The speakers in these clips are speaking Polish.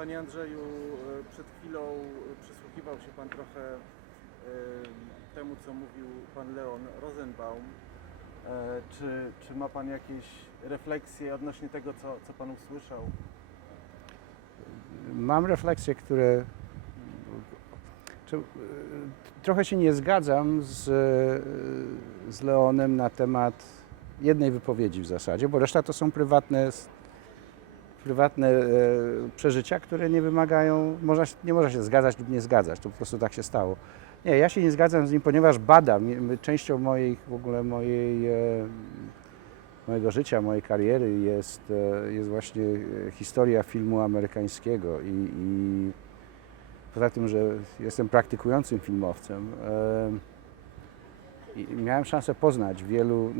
Panie Andrzeju, przed chwilą przysłuchiwał się Pan trochę temu, co mówił Pan Leon Rosenbaum. Czy ma Pan jakieś refleksje odnośnie tego, co Pan usłyszał? Mam refleksje, które trochę się nie zgadzam z Leonem na temat jednej wypowiedzi w zasadzie, bo reszta to są prywatne przeżycia, które nie wymagają, nie można się zgadzać lub nie zgadzać, to po prostu tak się stało. Nie, ja się nie zgadzam z nim, ponieważ badam, częścią mojego życia, mojej kariery jest właśnie historia filmu amerykańskiego i poza tym, że jestem praktykującym filmowcem i miałem szansę poznać wielu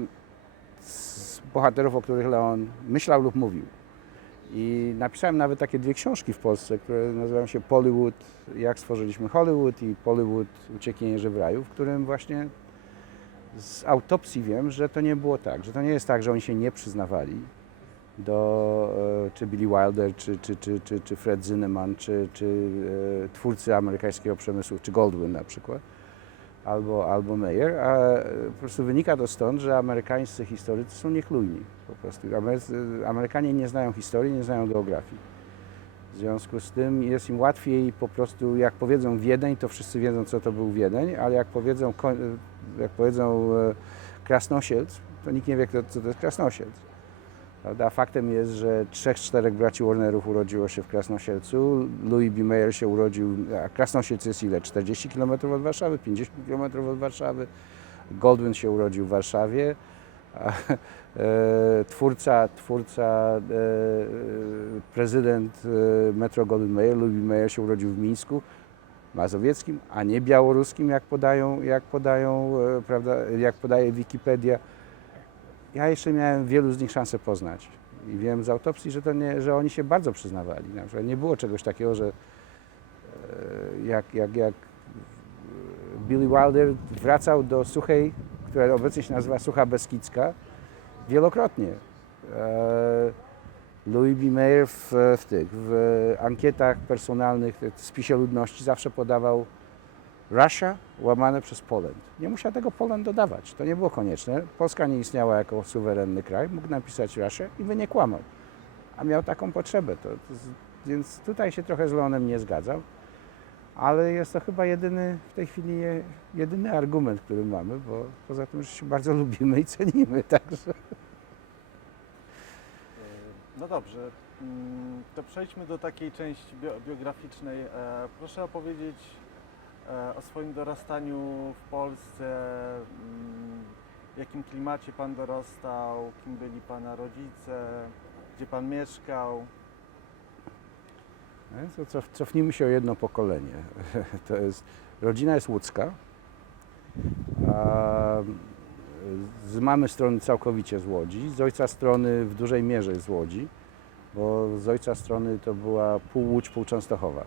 z bohaterów, o których Leon myślał lub mówił. I napisałem nawet takie 2 książki w Polsce, które nazywają się Pollywood, jak stworzyliśmy Hollywood i Pollywood, Uciekinierzy w raju, w którym właśnie z autopsji wiem, że to nie było tak, że to nie jest tak, że oni się nie przyznawali do czy Billy Wilder, czy Fred Zinnemann, czy twórcy amerykańskiego przemysłu, czy Goldwyn na przykład, albo Mayer, a po prostu wynika to stąd, że amerykańscy historycy są niechlujni. Po prostu Amerykanie nie znają historii, nie znają geografii. W związku z tym jest im łatwiej po prostu, jak powiedzą Wiedeń, to wszyscy wiedzą, co to był Wiedeń, ale jak powiedzą Krasnosielc, to nikt nie wie, co to jest Krasnosielc. Prawda? Faktem jest, że 3 z 4 braci Warnerów urodziło się w Krasnosielcu. Louis B. Mayer się urodził, a Krasnosielc jest ile? 40 km od Warszawy, 50 km od Warszawy. Goldwyn się urodził w Warszawie. Prezydent Metro Goldwyn Mayer, Louis B. Mayer się urodził w Mińsku Mazowieckim, a nie białoruskim, jak podaje Wikipedia. Ja jeszcze miałem wielu z nich szansę poznać i wiem z autopsji, że oni się bardzo przyznawali. Na przykład nie było czegoś takiego, że jak Billy Wilder wracał do Suchej, która obecnie się nazywa Sucha Beskidzka, wielokrotnie. Louis B. Mayer w ankietach personalnych, w spisie ludności zawsze podawał Russia łamane przez Poland. Nie musiał tego Poland dodawać, to nie było konieczne. Polska nie istniała jako suwerenny kraj, mógł napisać Russia i by nie kłamał. A miał taką potrzebę, więc tutaj się trochę z Leonem nie zgadzam. Ale jest to chyba w tej chwili jedyny argument, który mamy, bo poza tym, że się bardzo lubimy i cenimy, także. No dobrze, to przejdźmy do takiej części biograficznej. Proszę opowiedzieć o swoim dorastaniu w Polsce, w jakim klimacie Pan dorastał, kim byli Pana rodzice, gdzie Pan mieszkał. To cofnijmy się o jedno pokolenie. Rodzina jest łódzka, z mamy strony całkowicie z Łodzi, z ojca strony w dużej mierze z Łodzi, bo z ojca strony to była pół Łódź, pół Częstochowa.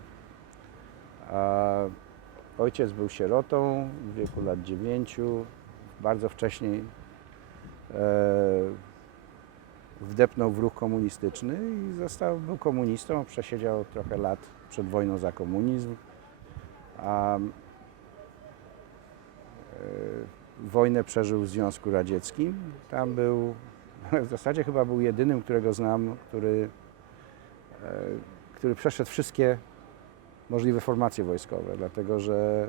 Ojciec był sierotą w wieku lat 9, bardzo wcześniej wdepnął w ruch komunistyczny i był komunistą, przesiedział trochę lat przed wojną za komunizm. Wojnę przeżył w Związku Radzieckim. Tam był, w zasadzie chyba był jedynym, którego znam, który przeszedł wszystkie możliwe formacje wojskowe, dlatego że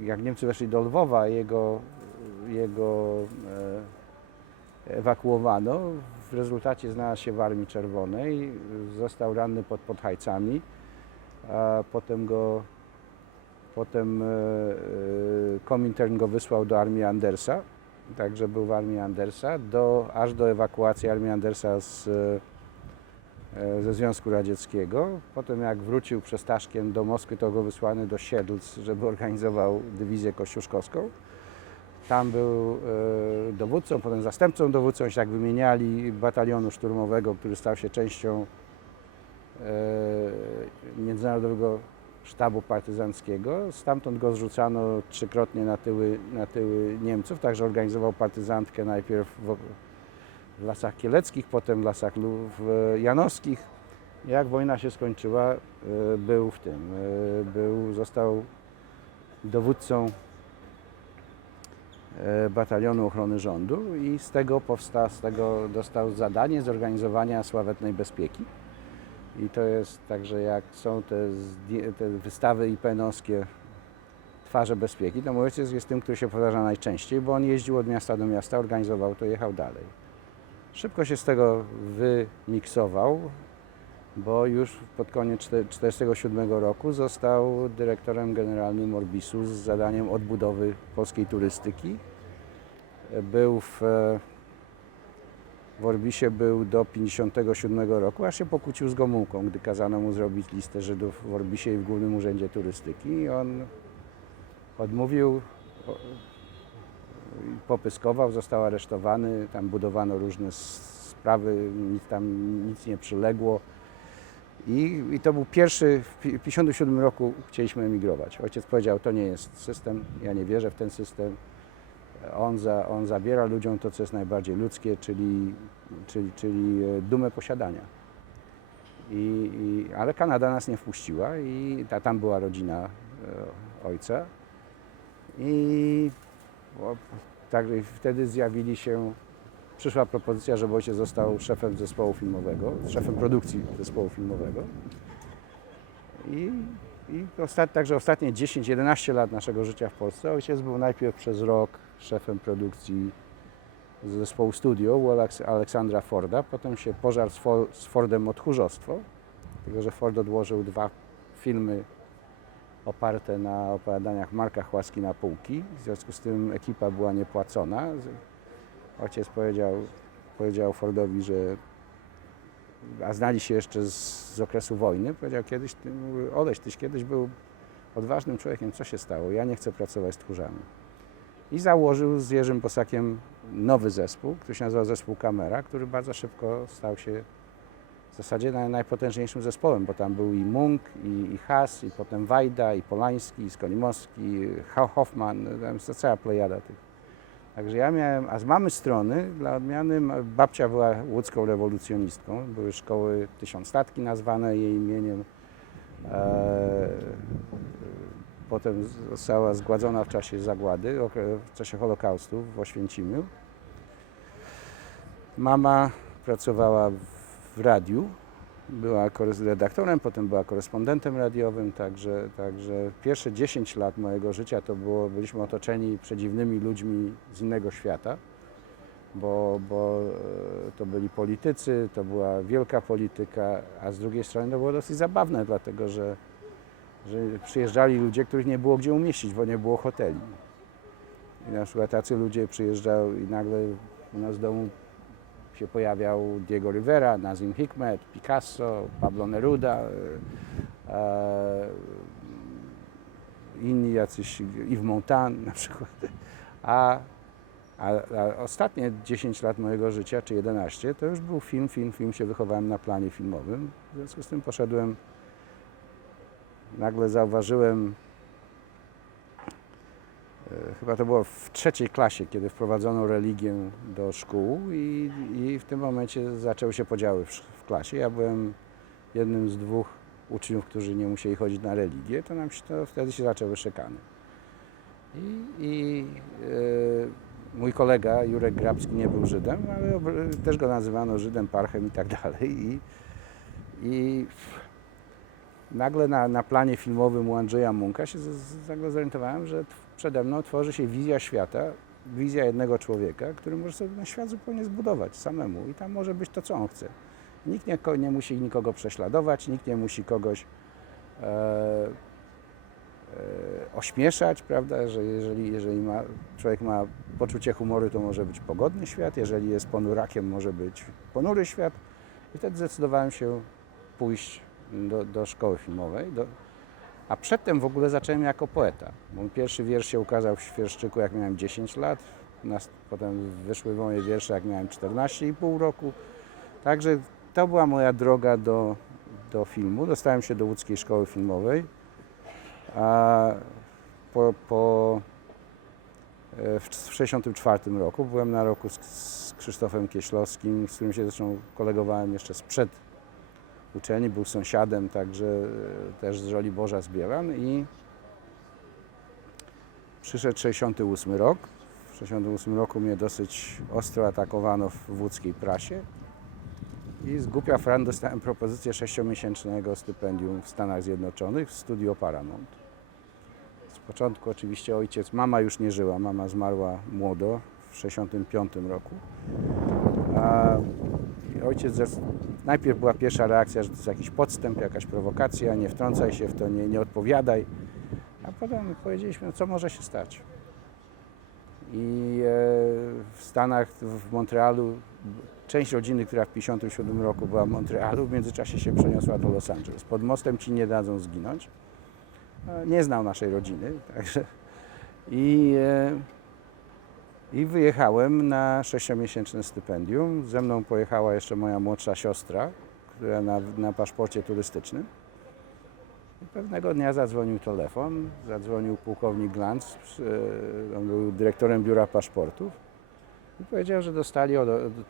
jak Niemcy weszli do Lwowa, jego ewakuowano, w rezultacie znalazł się w Armii Czerwonej, został ranny pod Podhajcami, a potem Komintern go wysłał do Armii Andersa, także był w Armii Andersa, aż do ewakuacji Armii Andersa ze Związku Radzieckiego. Potem jak wrócił przez Taszkent do Moskwy, to go wysłano do Siedlc, żeby organizował dywizję kościuszkowską. Tam był dowódcą, potem zastępcą dowódcą, się tak wymieniali, batalionu szturmowego, który stał się częścią Międzynarodowego Sztabu Partyzanckiego. Stamtąd go zrzucano 3-krotnie na tyły Niemców, także organizował partyzantkę najpierw w Lasach Kieleckich, potem w Lasach Janowskich. Jak wojna się skończyła, był w tym, został dowódcą Batalionu Ochrony Rządu i z tego dostał zadanie zorganizowania sławetnej bezpieki. I to jest także, jak są te wystawy IPN-owskie Twarze Bezpieki, to mój ojciec jest tym, który się powtarza najczęściej, bo on jeździł od miasta do miasta, organizował to, jechał dalej. Szybko się z tego wymiksował, bo już pod koniec 1947 roku został dyrektorem generalnym Orbisu z zadaniem odbudowy polskiej turystyki. Był w Orbisie był do 1957 roku, aż się pokłócił z Gomułką, gdy kazano mu zrobić listę Żydów w Orbisie i w Głównym Urzędzie Turystyki. I on odmówił, popyskował, został aresztowany, tam budowano różne sprawy, nic nie przyległo. I to był pierwszy, w 1957 roku chcieliśmy emigrować. Ojciec powiedział, to nie jest system, ja nie wierzę w ten system. On zabiera ludziom to, co jest najbardziej ludzkie, czyli dumę posiadania. Ale Kanada nas nie wpuściła i tam była rodzina ojca. Tak, wtedy przyszła propozycja, żeby ojciec został szefem zespołu filmowego, szefem produkcji zespołu filmowego. Także ostatnie 10-11 lat naszego życia w Polsce ojciec był najpierw przez rok szefem produkcji zespołu studio u Aleksandra Forda, potem się pożarł z Fordem o tchórzostwo, dlatego że Ford odłożył 2 filmy oparte na opowiadaniach Marka Chłaski na półki, w związku z tym ekipa była niepłacona. Ojciec powiedział Fordowi, że a znali się jeszcze z okresu wojny, powiedział kiedyś, Oleś, tyś kiedyś był odważnym człowiekiem, co się stało? Ja nie chcę pracować z tchórzami. I założył z Jerzym Bosakiem nowy zespół, który się nazywał Zespół Kamera, który bardzo szybko stał się w zasadzie najpotężniejszym zespołem, bo tam był i Munk, i Haas, i potem Wajda, i Polański, i Skonimowski, Hoffman, tam cała plejada tych. Także ja miałem, a z mamy strony, dla odmiany, babcia była łódzką rewolucjonistką, były szkoły Tysiąclatki nazwane jej imieniem. Potem została zgładzona w czasie zagłady, w czasie Holokaustu w Oświęcimiu. Mama pracowała w radiu, była redaktorem, potem była korespondentem radiowym, także pierwsze 10 lat mojego życia byliśmy otoczeni przedziwnymi ludźmi z innego świata, bo to byli politycy, to była wielka polityka, a z drugiej strony to było dosyć zabawne, dlatego że przyjeżdżali ludzie, których nie było gdzie umieścić, bo nie było hoteli. I na przykład tacy ludzie przyjeżdżały i nagle u nas w domu się pojawiał Diego Rivera, Nazim Hikmet, Picasso, Pablo Neruda, inni jacyś, Yves Montand na przykład. A ostatnie 10 lat mojego życia, czy 11, to już był film się wychowałem na planie filmowym. W związku z tym poszedłem, nagle zauważyłem, chyba to było w 3. klasie, kiedy wprowadzono religię do szkół i w tym momencie zaczęły się podziały w klasie. Ja byłem jednym z 2 uczniów, którzy nie musieli chodzić na religię, to wtedy się zaczęły szykany. Mój kolega Jurek Grabski nie był Żydem, ale też go nazywano Żydem, Parchem i tak dalej. I nagle na planie filmowym u Andrzeja Munka się nagle zorientowałem, że przede mną tworzy się wizja świata, wizja jednego człowieka, który może sobie ten świat zupełnie zbudować samemu i tam może być to, co on chce. Nikt nie musi nikogo prześladować, nikt nie musi kogoś ośmieszać, prawda, że jeżeli człowiek ma poczucie humoru, to może być pogodny świat, jeżeli jest ponurakiem, może być ponury świat. I wtedy zdecydowałem się pójść do szkoły filmowej, a przedtem w ogóle zacząłem jako poeta. Mój pierwszy wiersz się ukazał w Świerszczyku, jak miałem 10 lat, potem wyszły moje wiersze, jak miałem 14,5 roku. Także to była moja droga do filmu. Dostałem się do Łódzkiej Szkoły Filmowej. A w 1964 roku. Byłem na roku z Krzysztofem Kieślowskim, z którym się zresztą kolegowałem jeszcze sprzed uczelni, był sąsiadem, także też z Żoliborza z Bielan i przyszedł 68 rok. W 68 roku mnie dosyć ostro atakowano w łódzkiej prasie i z głupia fran dostałem propozycję 6-miesięcznego stypendium w Stanach Zjednoczonych w Studio Paramount. Z początku oczywiście mama już nie żyła, mama zmarła młodo w 65 roku. A najpierw była pierwsza reakcja, że to jest jakiś podstęp, jakaś prowokacja, nie wtrącaj się w to, nie odpowiadaj. A potem powiedzieliśmy, no co może się stać. I w Stanach, w Montrealu, część rodziny, która w 1957 roku była w Montrealu, w międzyczasie się przeniosła do Los Angeles. Pod mostem ci nie dadzą zginąć. Nie znał naszej rodziny, także i wyjechałem na 6-miesięczne stypendium. Ze mną pojechała jeszcze moja młodsza siostra, która na paszporcie turystycznym. I pewnego dnia zadzwonił telefon, zadzwonił pułkownik Glantz, on był dyrektorem biura paszportów i powiedział, że dostali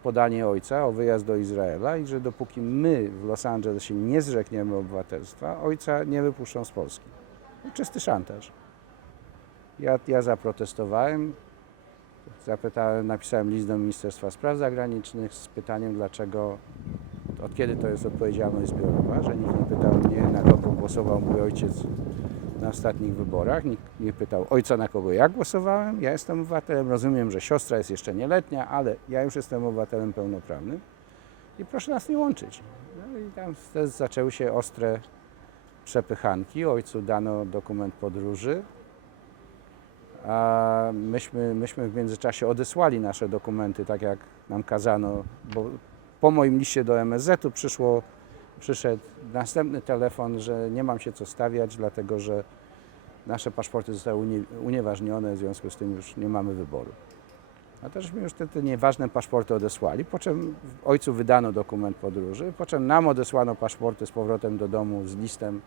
podanie ojca o wyjazd do Izraela i że dopóki my w Los Angeles się nie zrzekniemy obywatelstwa, ojca nie wypuszczą z Polski. Czysty szantaż. Ja zaprotestowałem, napisałem list do Ministerstwa Spraw Zagranicznych z pytaniem, dlaczego, od kiedy to jest odpowiedzialność zbiorowa, że nikt nie pytał mnie, na kogo głosował mój ojciec na ostatnich wyborach, nikt nie pytał ojca, na kogo ja głosowałem. Ja jestem obywatelem, rozumiem, że siostra jest jeszcze nieletnia, ale ja już jestem obywatelem pełnoprawnym i proszę nas nie łączyć. No i tam zaczęły się ostre przepychanki. Ojcu dano dokument podróży, a myśmy w międzyczasie odesłali nasze dokumenty, tak jak nam kazano, bo po moim liście do MSZ-u przyszedł następny telefon, że nie mam się co stawiać, dlatego że nasze paszporty zostały unieważnione, w związku z tym już nie mamy wyboru. A też już te nieważne paszporty odesłali, po czym ojcu wydano dokument podróży, po czym nam odesłano paszporty z powrotem do domu z listem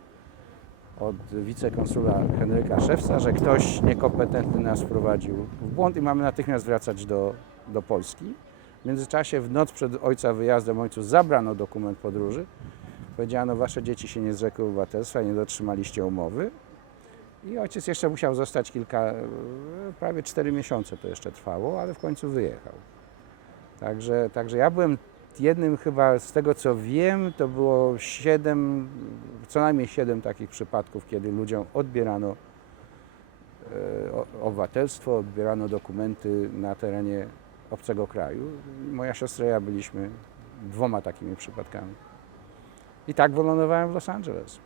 od wicekonsula Henryka Szewca, że ktoś niekompetentny nas wprowadził w błąd i mamy natychmiast wracać do Polski. W międzyczasie w noc przed ojca wyjazdem ojcu zabrano dokument podróży. Powiedziano, wasze dzieci się nie zrzekły obywatelstwa, nie dotrzymaliście umowy. I ojciec jeszcze musiał zostać prawie 4 miesiące to jeszcze trwało, ale w końcu wyjechał. Także ja byłem jednym chyba, z tego co wiem, to było co najmniej 7 takich przypadków, kiedy ludziom odbierano obywatelstwo, odbierano dokumenty na terenie obcego kraju. Moja siostra i ja byliśmy 2 takimi przypadkami. I tak wylądowałem w Los Angeles.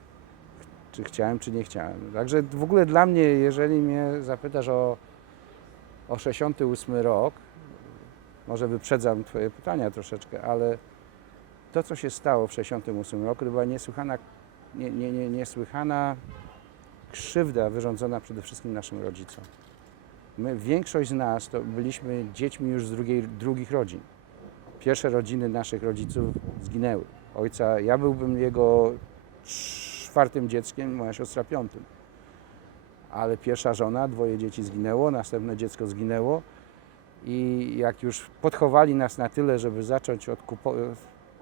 Czy chciałem, czy nie chciałem. Także w ogóle dla mnie, jeżeli mnie zapytasz o 68 rok, może wyprzedzam twoje pytania troszeczkę, ale to, co się stało w 68 roku, to była niesłychana krzywda wyrządzona przede wszystkim naszym rodzicom. Większość z nas to byliśmy dziećmi już z drugich rodzin. Pierwsze rodziny naszych rodziców zginęły. Ja byłbym jego 4. dzieckiem, moja siostra 5. Ale pierwsza żona, 2 dzieci zginęło, następne dziecko zginęło i jak już podchowali nas na tyle, żeby zacząć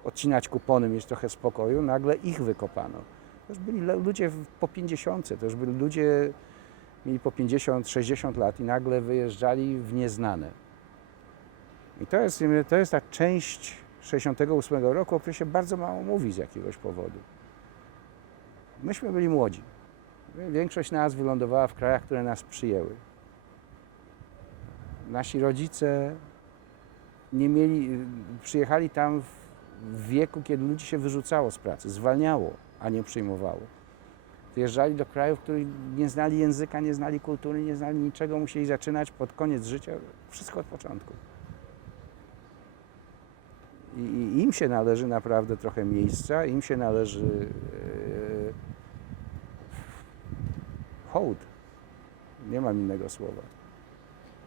odcinać kupony, mieć trochę spokoju, nagle ich wykopano. To już byli ludzie po 50, to już byli ludzie, mieli po 50-60 lat i nagle wyjeżdżali w nieznane. I to jest ta część 68 roku, o której się bardzo mało mówi z jakiegoś powodu. Myśmy byli młodzi. Większość nas wylądowała w krajach, które nas przyjęły. Nasi rodzice przyjechali tam w wieku, kiedy ludzi się wyrzucało z pracy, zwalniało, a nie przyjmowało. Wyjeżdżali do krajów, w których nie znali języka, nie znali kultury, nie znali niczego, musieli zaczynać pod koniec życia wszystko od początku. I im się należy naprawdę trochę miejsca, im się należy hołd. Nie mam innego słowa.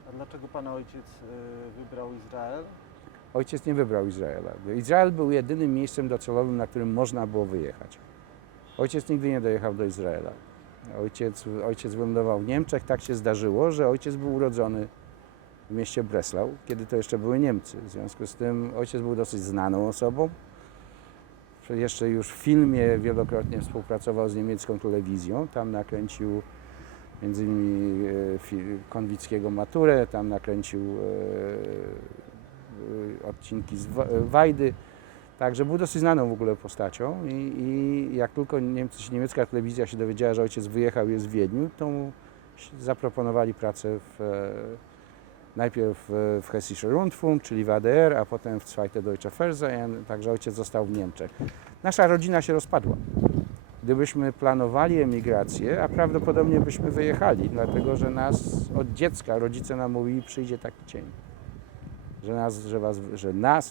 A dlaczego pana ojciec wybrał Izrael? Ojciec nie wybrał Izraela. Izrael był jedynym miejscem docelowym, na którym można było wyjechać. Ojciec nigdy nie dojechał do Izraela. Ojciec wylądował w Niemczech. Tak się zdarzyło, że ojciec był urodzony w mieście Breslau, kiedy to jeszcze były Niemcy. W związku z tym ojciec był dosyć znaną osobą. Jeszcze już w filmie wielokrotnie współpracował z niemiecką telewizją. Tam nakręcił między innymi Konwickiego Maturę, tam nakręcił odcinki z Wajdy. Także był dosyć znaną w ogóle postacią i jak tylko niemiecka telewizja się dowiedziała, że ojciec wyjechał i jest w Wiedniu, to mu zaproponowali pracę najpierw w Hessischer Rundfunk, czyli w ADR, a potem w Zweite Deutsche Fernsehen, także ojciec został w Niemczech. Nasza rodzina się rozpadła. Gdybyśmy planowali emigrację, a prawdopodobnie byśmy wyjechali, dlatego że nas od dziecka rodzice nam mówili, przyjdzie taki dzień. Że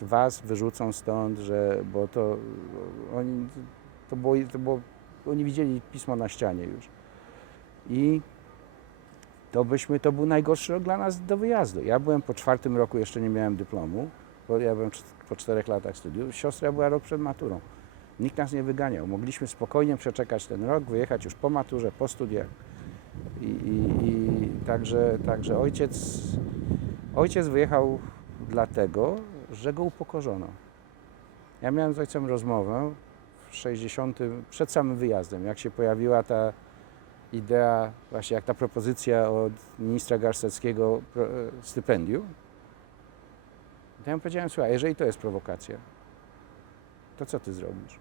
was wyrzucą stąd, bo oni widzieli pismo na ścianie już. I to był najgorszy rok dla nas do wyjazdu. Ja byłem po 4. roku, jeszcze nie miałem dyplomu, bo ja byłem po 4 latach studiów. Siostra była rok przed maturą. Nikt nas nie wyganiał. Mogliśmy spokojnie przeczekać ten rok, wyjechać już po maturze, po studiach. Także ojciec wyjechał dlatego, że go upokorzono. Ja miałem z ojcem rozmowę w 60, przed samym wyjazdem, jak się pojawiła ta idea, właśnie jak ta propozycja od ministra Garsteckiego stypendium. To ja mu powiedziałem, słuchaj, jeżeli to jest prowokacja, to co ty zrobisz?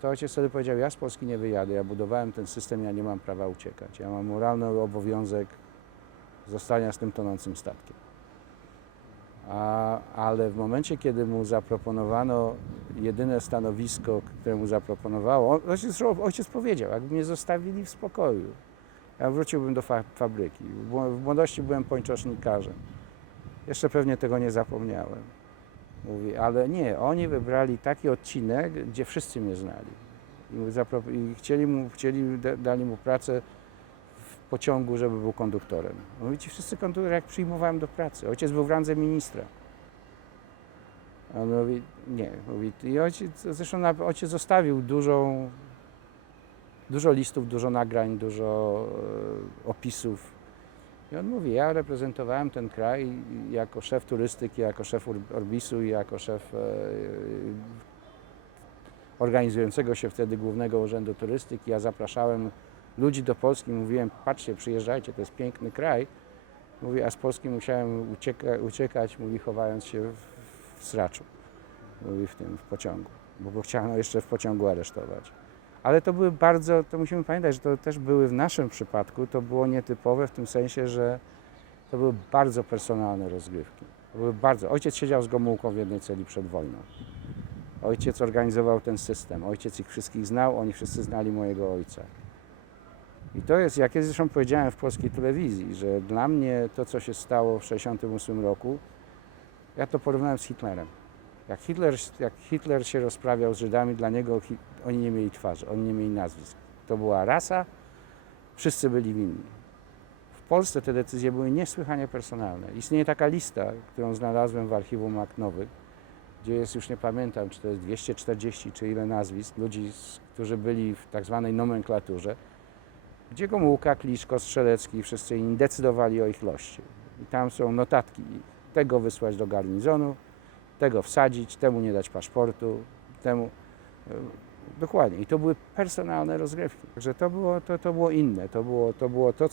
To ojciec wtedy powiedział, ja z Polski nie wyjadę, ja budowałem ten system, ja nie mam prawa uciekać. Ja mam moralny obowiązek zostania z tym tonącym statkiem. Ale w momencie, kiedy mu zaproponowano jedyne stanowisko, które mu zaproponowało, ojciec powiedział, jakby mnie zostawili w spokoju, ja wróciłbym do fabryki. W młodości byłem pończošnikarzem. Jeszcze pewnie tego nie zapomniałem. Mówi, ale nie, oni wybrali taki odcinek, gdzie wszyscy mnie znali. Dali mu pracę w pociągu, żeby był konduktorem. Mówi, ci wszyscy konduktorzy, jak przyjmowałem do pracy. Ojciec był w randze ministra. A on mówi, nie. Mówi, i ojciec zostawił dużo listów, dużo nagrań, dużo opisów. I on mówi, ja reprezentowałem ten kraj jako szef turystyki, jako szef Orbisu i jako szef organizującego się wtedy Głównego Urzędu Turystyki. Ja zapraszałem ludzi do Polski, mówiłem, patrzcie, przyjeżdżajcie, to jest piękny kraj. Mówi, a z Polski musiałem uciekać, mówi, chowając się w sraczu, mówi, w pociągu, bo chciano jeszcze w pociągu aresztować. Ale to musimy pamiętać, że to też były w naszym przypadku, to było nietypowe w tym sensie, że to były bardzo personalne rozgrywki. Ojciec siedział z Gomułką w jednej celi przed wojną. Ojciec organizował ten system, ojciec ich wszystkich znał, oni wszyscy znali mojego ojca. I to jest, jak ja zresztą powiedziałem w polskiej telewizji, że dla mnie to, co się stało w 1968 roku, ja to porównałem z Hitlerem. Jak Hitler się rozprawiał z Żydami, dla niego oni nie mieli twarzy, oni nie mieli nazwisk. To była rasa, wszyscy byli winni. W Polsce te decyzje były niesłychanie personalne. Istnieje taka lista, którą znalazłem w archiwum Maknowych, gdzie jest, już nie pamiętam, czy to jest 240 czy ile nazwisk, ludzi, którzy byli w tak zwanej nomenklaturze, gdzie Gomułka, Kliszko, Strzelecki, wszyscy inni decydowali o ich losie. I tam są notatki, tego wysłać do garnizonu, tego wsadzić, temu nie dać paszportu, temu... Dokładnie. I to były personalne rozgrywki. Także to było inne. To było to,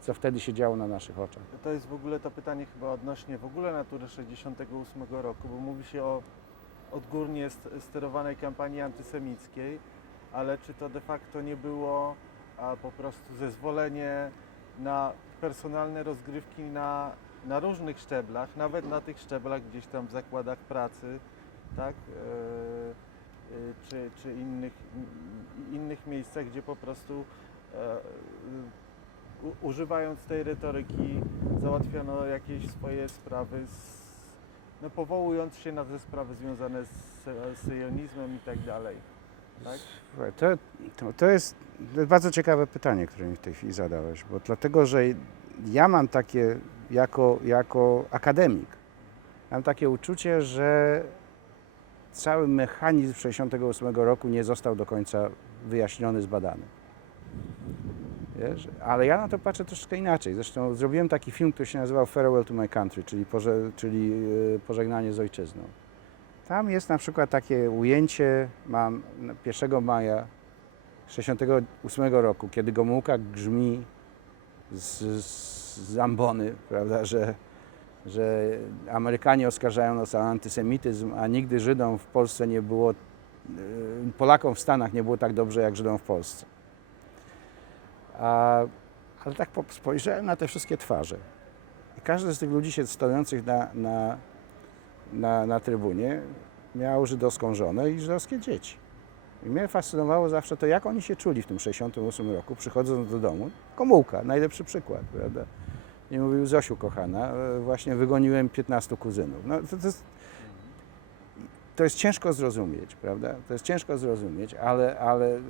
co wtedy się działo na naszych oczach. To jest w ogóle to pytanie chyba odnośnie w ogóle natury 1968 roku, bo mówi się o odgórnie sterowanej kampanii antysemickiej, ale czy to de facto nie było po prostu zezwolenie na personalne rozgrywki na różnych szczeblach, nawet na tych szczeblach gdzieś tam w zakładach pracy, tak? Czy innych miejscach, gdzie po prostu używając tej retoryki załatwiano jakieś swoje sprawy, powołując się na te sprawy związane z syjonizmem i tak dalej. Tak? To jest bardzo ciekawe pytanie, które mi w tej chwili zadałeś, bo dlatego, że ja mam takie, jako akademik, mam takie uczucie, że cały mechanizm 1968 roku nie został do końca wyjaśniony, zbadany. Wiesz? Ale ja na to patrzę troszkę inaczej. Zresztą zrobiłem taki film, który się nazywał Farewell to My Country, czyli Pożegnanie z ojczyzną. Tam jest na przykład takie ujęcie, mam 1 maja 1968 roku, kiedy Gomułka grzmi z ambony, prawda, że Amerykanie oskarżają nas o antysemityzm, a nigdy Żydom w Polsce nie było, Polakom w Stanach nie było tak dobrze jak Żydom w Polsce. Ale tak spojrzałem na te wszystkie twarze. I każdy z tych ludzi stojących na trybunie miał żydowską żonę i żydowskie dzieci. I mnie fascynowało zawsze to, jak oni się czuli w tym 1968 roku, przychodząc do domu. Gomułka, najlepszy przykład, prawda? I mówił: Zosiu kochana, właśnie wygoniłem 15 kuzynów. No, to jest ciężko zrozumieć, prawda? To jest ciężko zrozumieć, ale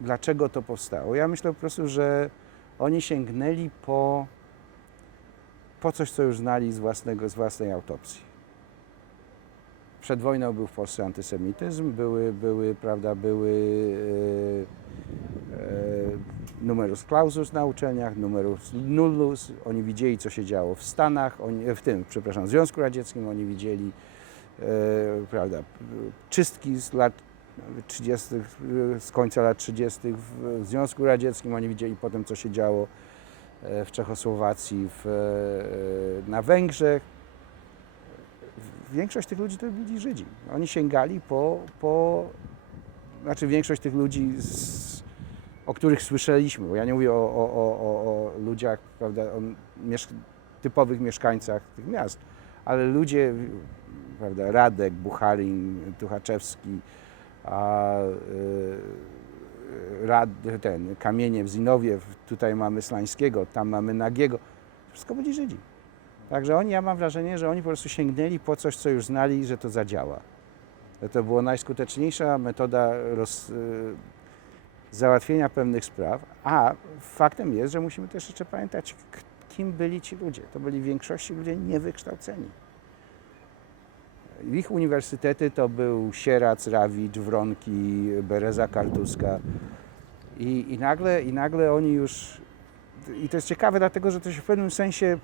dlaczego to powstało? Ja myślę po prostu, że oni sięgnęli po coś, co już znali z własnej autopsji. Przed wojną był w Polsce antysemityzm, były numerus clausus na uczelniach, numerus nullus. Oni widzieli, co się działo w Stanach, w Związku Radzieckim. Oni widzieli, prawda, czystki z lat 30., z końca lat 30. w Związku Radzieckim. Oni widzieli potem, co się działo w Czechosłowacji, na Węgrzech. Większość tych ludzi to byli Żydzi. Oni sięgali znaczy większość tych ludzi, o których słyszeliśmy, bo ja nie mówię o ludziach, prawda, o typowych mieszkańcach tych miast, ale ludzie, prawda, Radek, Bucharin, Tuchaczewski, Kamieniew, Zinowiew, tutaj mamy Slańskiego, tam mamy Nagiego. Wszystko byli Żydzi. Także ja mam wrażenie, że oni po prostu sięgnęli po coś, co już znali, że to zadziała. Że to była najskuteczniejsza metoda załatwienia pewnych spraw, a faktem jest, że musimy też jeszcze pamiętać, kim byli ci ludzie. To byli w większości ludzie niewykształceni. Ich uniwersytety to był Sierac, Rawicz, Wronki, Bereza, Kartuska i nagle oni już... I to jest ciekawe, dlatego że to się w pewnym sensie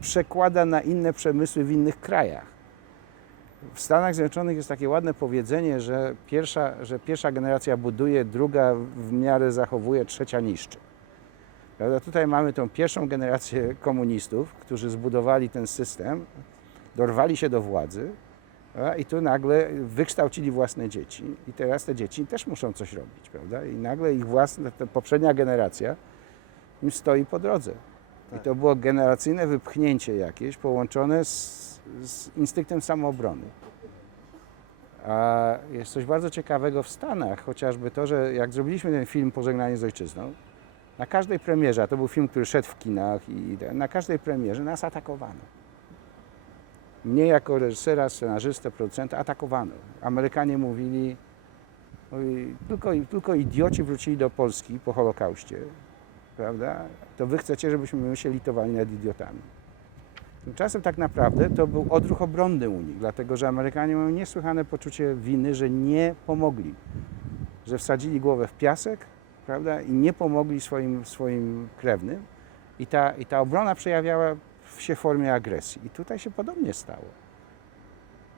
przekłada na inne przemysły w innych krajach. W Stanach Zjednoczonych jest takie ładne powiedzenie, że pierwsza generacja buduje, druga w miarę zachowuje, trzecia niszczy. Prawda? Tutaj mamy tą pierwszą generację komunistów, którzy zbudowali ten system, dorwali się do władzy, prawda? I tu nagle wykształcili własne dzieci i teraz te dzieci też muszą coś robić, prawda? I nagle ich ta poprzednia generacja im stoi po drodze. I to było generacyjne wypchnięcie jakieś połączone z instynktem samoobrony. A jest coś bardzo ciekawego w Stanach, chociażby to, że jak zrobiliśmy ten film Pożegnanie z ojczyzną, na każdej premierze, a to był film, który szedł w kinach i na każdej premierze nas atakowano. Mnie jako reżysera, scenarzystę, producenta atakowano. Amerykanie mówili, tylko idioci wrócili do Polski po Holokauście, prawda? To wy chcecie, żebyśmy my się litowali nad idiotami. Tymczasem tak naprawdę to był odruch obronny u nich, dlatego że Amerykanie mają niesłychane poczucie winy, że nie pomogli, że wsadzili głowę w piasek, prawda, i nie pomogli swoim krewnym i ta obrona przejawiała się w formie agresji. I tutaj się podobnie stało.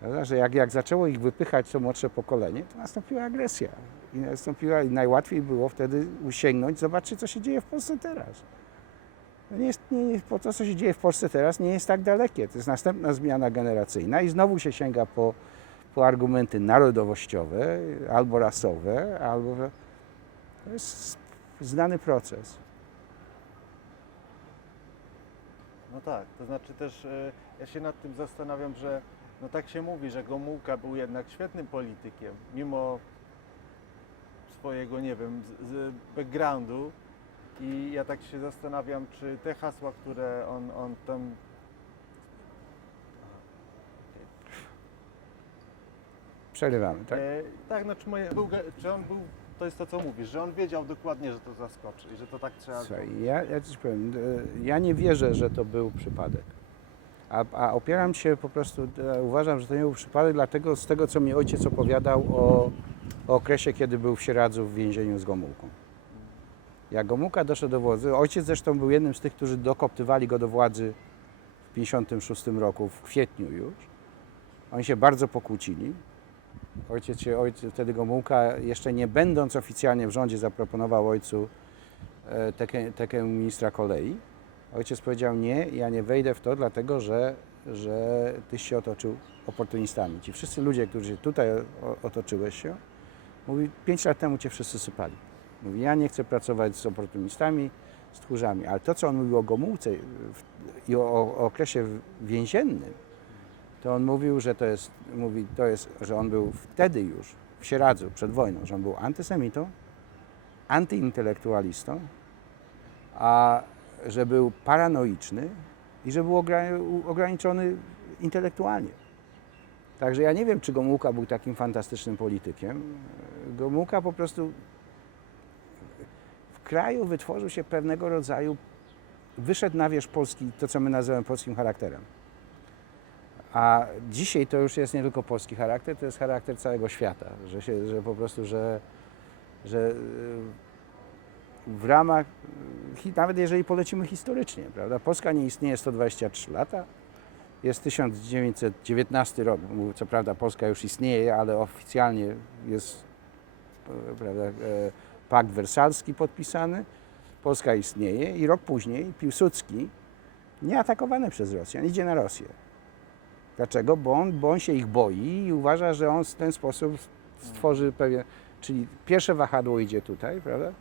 Prawda, że jak zaczęło ich wypychać to młodsze pokolenie, to nastąpiła agresja. I najłatwiej było wtedy sięgnąć, zobaczcie, co się dzieje w Polsce teraz. To, co się dzieje w Polsce teraz, nie jest tak dalekie. To jest następna zmiana generacyjna i znowu się sięga po argumenty narodowościowe, albo rasowe, albo... To jest znany proces. No tak, to znaczy też ja się nad tym zastanawiam, że no tak się mówi, że Gomułka był jednak świetnym politykiem, mimo swojego, nie wiem, z backgroundu. I ja tak się zastanawiam, czy te hasła, które on tam... Przerywamy, tak? Tak, znaczy czy on był, to jest to, co mówisz, że on wiedział dokładnie, że to zaskoczy i że to tak trzeba Słuchaj, zrobić. ja coś powiem, ja nie wierzę, że to był przypadek. A opieram się po prostu, uważam, że to nie był przypadek, dlatego z tego, co mi ojciec opowiadał o okresie, kiedy był w Sieradzu w więzieniu z Gomułką. Jak Gomułka doszedł do władzy, ojciec zresztą był jednym z tych, którzy dokoptywali go do władzy w 1956 roku, w kwietniu już. Oni się bardzo pokłócili. Ojciec wtedy Gomułka, jeszcze nie będąc oficjalnie w rządzie, zaproponował ojcu tekę ministra kolei. Ojciec powiedział: nie, ja nie wejdę w to, dlatego że tyś się otoczył oportunistami. Ci wszyscy ludzie, którzy tutaj otoczyłeś się, mówi, 5 lat temu cię wszyscy sypali. Mówi, ja nie chcę pracować z oportunistami, z tchórzami. Ale to, co on mówił o Gomułce i o okresie więziennym, to on mówił, że że on był wtedy już w Sieradzu przed wojną, że on był antysemitą, antyintelektualistą, a że był paranoiczny i że był ograniczony intelektualnie. Także ja nie wiem, czy Gomułka był takim fantastycznym politykiem. Gomułka po prostu w kraju wytworzył się pewnego rodzaju, wyszedł na wierzch Polski, to co my nazywamy polskim charakterem. A dzisiaj to już jest nie tylko polski charakter, to jest charakter całego świata, że po prostu, że w ramach, nawet jeżeli polecimy historycznie, prawda, Polska nie istnieje 123 lata, jest 1919 rok, co prawda Polska już istnieje, ale oficjalnie jest, prawda, pakt wersalski podpisany, Polska istnieje i rok później Piłsudski, nieatakowany przez Rosjan, idzie na Rosję. Dlaczego? Bo on się ich boi i uważa, że on w ten sposób stworzy pewien, czyli pierwsze wahadło idzie tutaj, prawda,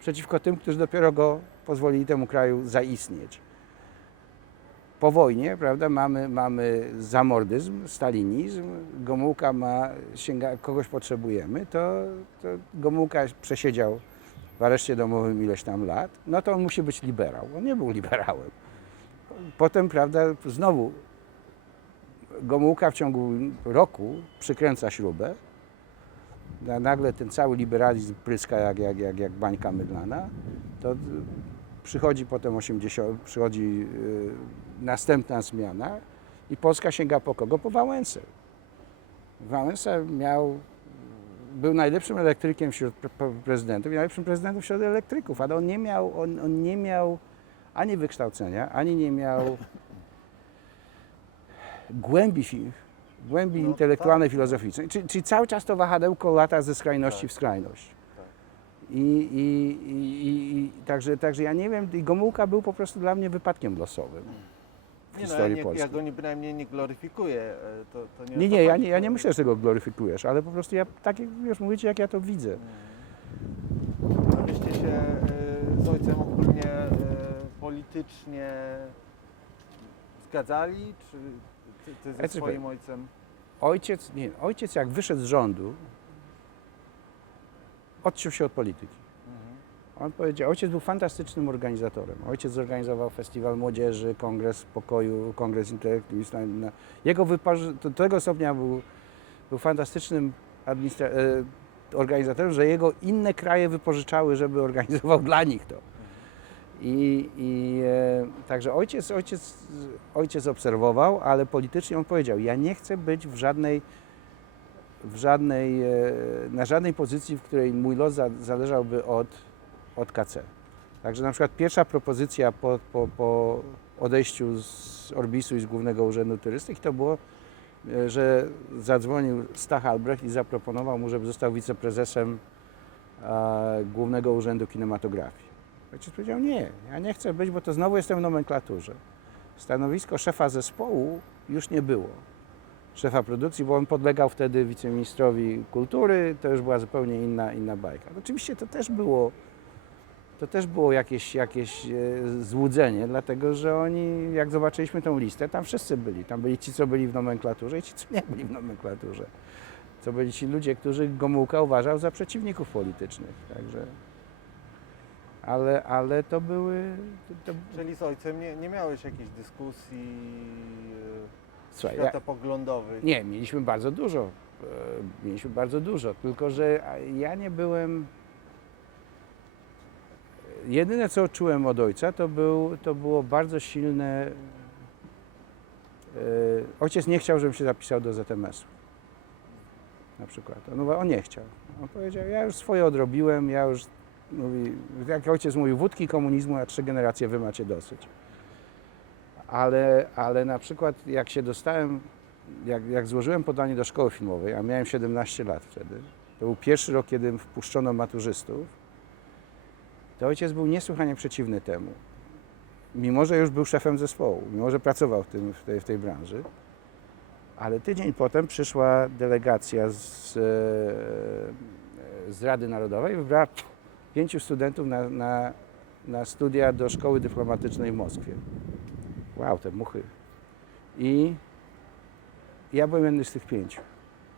przeciwko tym, którzy dopiero go pozwolili temu kraju zaistnieć. Po wojnie, prawda, mamy zamordyzm, stalinizm, Gomułka kogoś potrzebujemy, to Gomułka przesiedział w areszcie domowym ileś tam lat, no to on musi być liberał. On nie był liberałem. Potem, prawda, znowu Gomułka w ciągu roku przykręca śrubę, nagle ten cały liberalizm pryska jak bańka mydlana, to przychodzi potem przychodzi następna zmiana i Polska sięga po kogo? Po Wałęsę. Wałęsa był najlepszym elektrykiem wśród prezydentów i najlepszym prezydentem wśród elektryków, ale on nie miał ani wykształcenia, ani nie miał głębi intelektualnej, filozoficznej. Czyli cały czas to wahadełko lata ze skrajności w skrajność. Także ja nie wiem, i Gomułka był po prostu dla mnie wypadkiem losowym w historii Polski. Ja go bynajmniej nie gloryfikuję. To Nie, ja nie myślę, że go gloryfikujesz, ale po prostu ja tak jak wiesz, mówicie, jak ja to widzę. A byście się z ojcem ogólnie politycznie zgadzali? Czy ty ze swoim ojcem? Ojciec jak wyszedł z rządu, odciął się od polityki. On powiedział, ojciec był fantastycznym organizatorem. Ojciec zorganizował festiwal młodzieży, kongres pokoju, kongres intelektualistów. Do tego stopnia był fantastycznym organizatorem, że jego inne kraje wypożyczały, żeby organizował dla nich to. Także ojciec obserwował, ale politycznie on powiedział, ja nie chcę być na żadnej pozycji, w której mój los zależałby od KC. Także na przykład pierwsza propozycja po odejściu z Orbisu i z Głównego Urzędu Turystyki to było, że zadzwonił Stach Albrecht i zaproponował mu, żeby został wiceprezesem Głównego Urzędu Kinematografii. Ojciec powiedział, nie, ja nie chcę być, bo to znowu jestem w nomenklaturze. Stanowisko szefa zespołu już nie było. Szefa produkcji, bo on podlegał wtedy wiceministrowi kultury, to już była zupełnie inna bajka. Oczywiście to też było jakieś złudzenie, dlatego że oni, jak zobaczyliśmy tę listę, tam wszyscy byli. Tam byli ci, co byli w nomenklaturze i ci, co nie byli w nomenklaturze. To byli ci ludzie, których Gomułka uważał za przeciwników politycznych. Także, ale to były... Czyli z ojcem nie miałeś jakichś dyskusji Słuchaj, światopoglądowych? Nie, mieliśmy bardzo dużo, tylko że ja nie byłem... Jedyne, co czułem od ojca, to było bardzo silne... Ojciec nie chciał, żebym się zapisał do ZMS-u. Na przykład. On nie chciał. On powiedział, ja już swoje odrobiłem, ja już Mówi, jak ojciec mówił, wódki, komunizmu, a 3 generacje wy macie dosyć. Ale na przykład jak się dostałem, jak złożyłem podanie do szkoły filmowej, a miałem 17 lat wtedy, to był pierwszy rok, kiedy wpuszczono maturzystów, to ojciec był niesłychanie przeciwny temu. Mimo że już był szefem zespołu, mimo że pracował w tej branży, ale tydzień potem przyszła delegacja z Rady Narodowej i wybrała 5 studentów na studia do szkoły dyplomatycznej w Moskwie. Wow, te muchy. I ja byłem jednym z tych 5.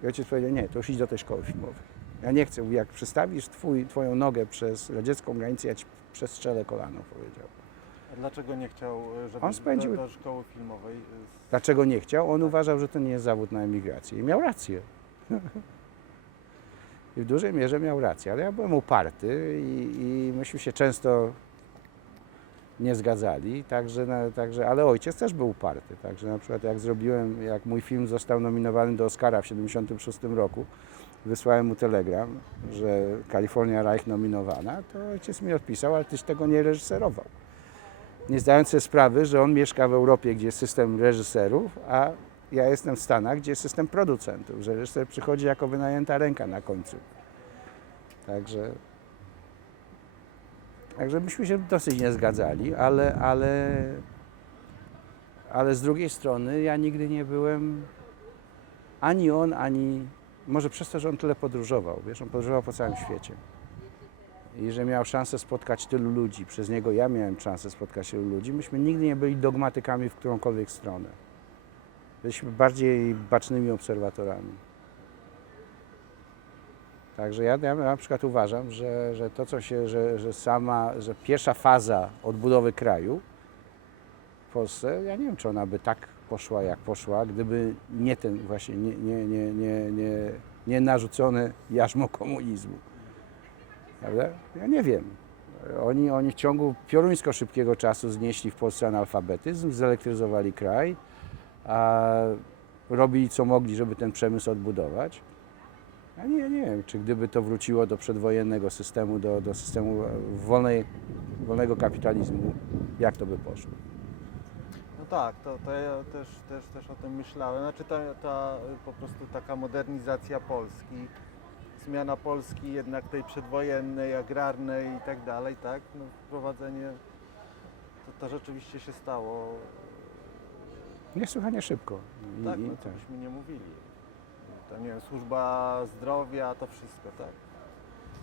I ojciec powiedział, nie, to już idź do tej szkoły filmowej. Ja nie chcę, jak przystawisz twoją nogę przez radziecką granicę, ja ci przestrzelę kolano, powiedział. A dlaczego nie chciał, żeby On spędził- do szkoły filmowej? Dlaczego nie chciał? On uważał, że to nie jest zawód na emigrację. I miał rację. I w dużej mierze miał rację, ale ja byłem uparty i myśmy się często nie zgadzali, ale ojciec też był uparty. Także na przykład jak mój film został nominowany do Oscara w 1976 roku, wysłałem mu telegram, że California Reich nominowana, to ojciec mi odpisał, ale tyś tego nie reżyserował. Nie zdając sobie sprawy, że on mieszka w Europie, gdzie jest system reżyserów, a ja jestem w Stanach, gdzie jest system producentów, że reżyser przychodzi jako wynajęta ręka na końcu. Także byśmy się dosyć nie zgadzali, ale z drugiej strony ja nigdy nie byłem ani on, ani może przez to, że on tyle podróżował. Wiesz, on podróżował po całym świecie. I że miał szansę spotkać tylu ludzi. Przez niego ja miałem szansę spotkać tylu ludzi. Myśmy nigdy nie byli dogmatykami w którąkolwiek stronę. Byliśmy bardziej bacznymi obserwatorami. Także ja na przykład uważam, że to, co się, że pierwsza faza odbudowy kraju w Polsce, ja nie wiem, czy ona by tak poszła, jak poszła, gdyby nie ten właśnie, nie narzucone jarzmo komunizmu. Prawda? Ja nie wiem. Oni w ciągu pioruńsko szybkiego czasu znieśli w Polsce analfabetyzm, zelektryzowali kraj, a robili co mogli, żeby ten przemysł odbudować. Ja nie wiem, czy gdyby to wróciło do przedwojennego systemu, do systemu wolnego kapitalizmu, jak to by poszło. No tak, to ja też o tym myślałem. Znaczy ta po prostu taka modernizacja Polski, zmiana Polski jednak tej przedwojennej, agrarnej i tak dalej, tak? No, wprowadzenie, to rzeczywiście się stało. Niesłychanie szybko. Tak, no to byśmy nie mówili. To nie wiem, służba zdrowia, to wszystko, tak.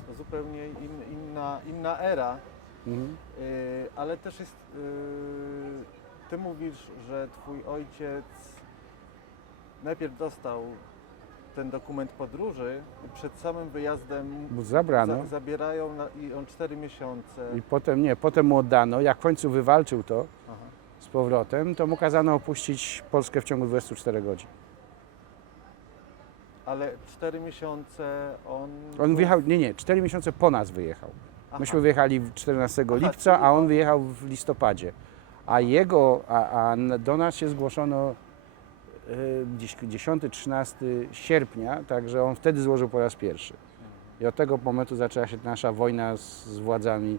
To zupełnie inna era, Mhm. ale też jest, ty mówisz, że twój ojciec najpierw dostał ten dokument podróży i przed samym wyjazdem Zabrano. zabierają i on 4 miesiące. I potem mu oddano. Jak w końcu wywalczył to Aha. z powrotem, to mu kazano opuścić Polskę w ciągu 24 godzin. Ale 4 miesiące On wyjechał, 4 miesiące po nas wyjechał. Aha. Myśmy wyjechali 14 lipca, czyli a on wyjechał w listopadzie. A do nas się zgłoszono gdzieś 10-13 sierpnia, także on wtedy złożył po raz pierwszy. I od tego momentu zaczęła się nasza wojna z władzami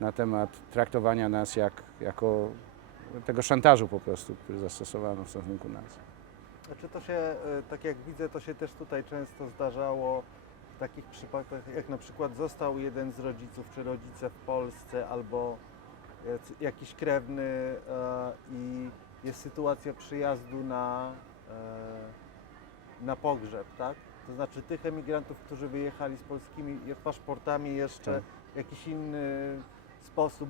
na temat traktowania nas jako tego szantażu po prostu, który zastosowano w stosunku nas. Znaczy to się, tak jak widzę, to się też tutaj często zdarzało w takich przypadkach, jak na przykład został jeden z rodziców czy rodzice w Polsce albo jakiś krewny i jest sytuacja przyjazdu na pogrzeb, tak? To znaczy tych emigrantów, którzy wyjechali z polskimi paszportami jeszcze Tak. w jakiś inny sposób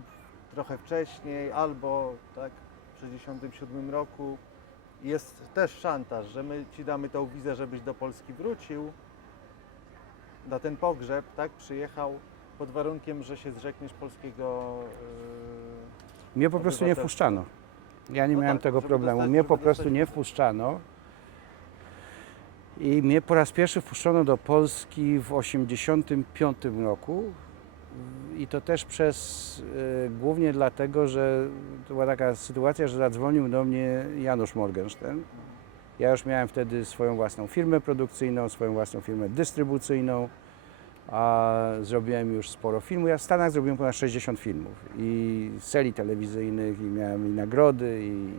trochę wcześniej albo tak w 1967 roku. Jest też szantaż, że my ci damy tą wizę, żebyś do Polski wrócił na ten pogrzeb, tak? Przyjechał pod warunkiem, że się zrzekniesz polskiego. Mnie po prostu nie obywatelstwa. wpuszczano. Ja nie No miałem tak, tego żeby problemu. dostać- Mnie żeby po prostu dostać- nie wpuszczano. I mnie po raz pierwszy wpuszczono do Polski w 1985 roku. I to też głównie dlatego, że to była taka sytuacja, że zadzwonił do mnie Janusz Morgenstern. Ja już miałem wtedy swoją własną firmę produkcyjną, swoją własną firmę dystrybucyjną. A zrobiłem już sporo filmów. Ja w Stanach zrobiłem ponad 60 filmów i serii telewizyjnych, i miałem i nagrody, i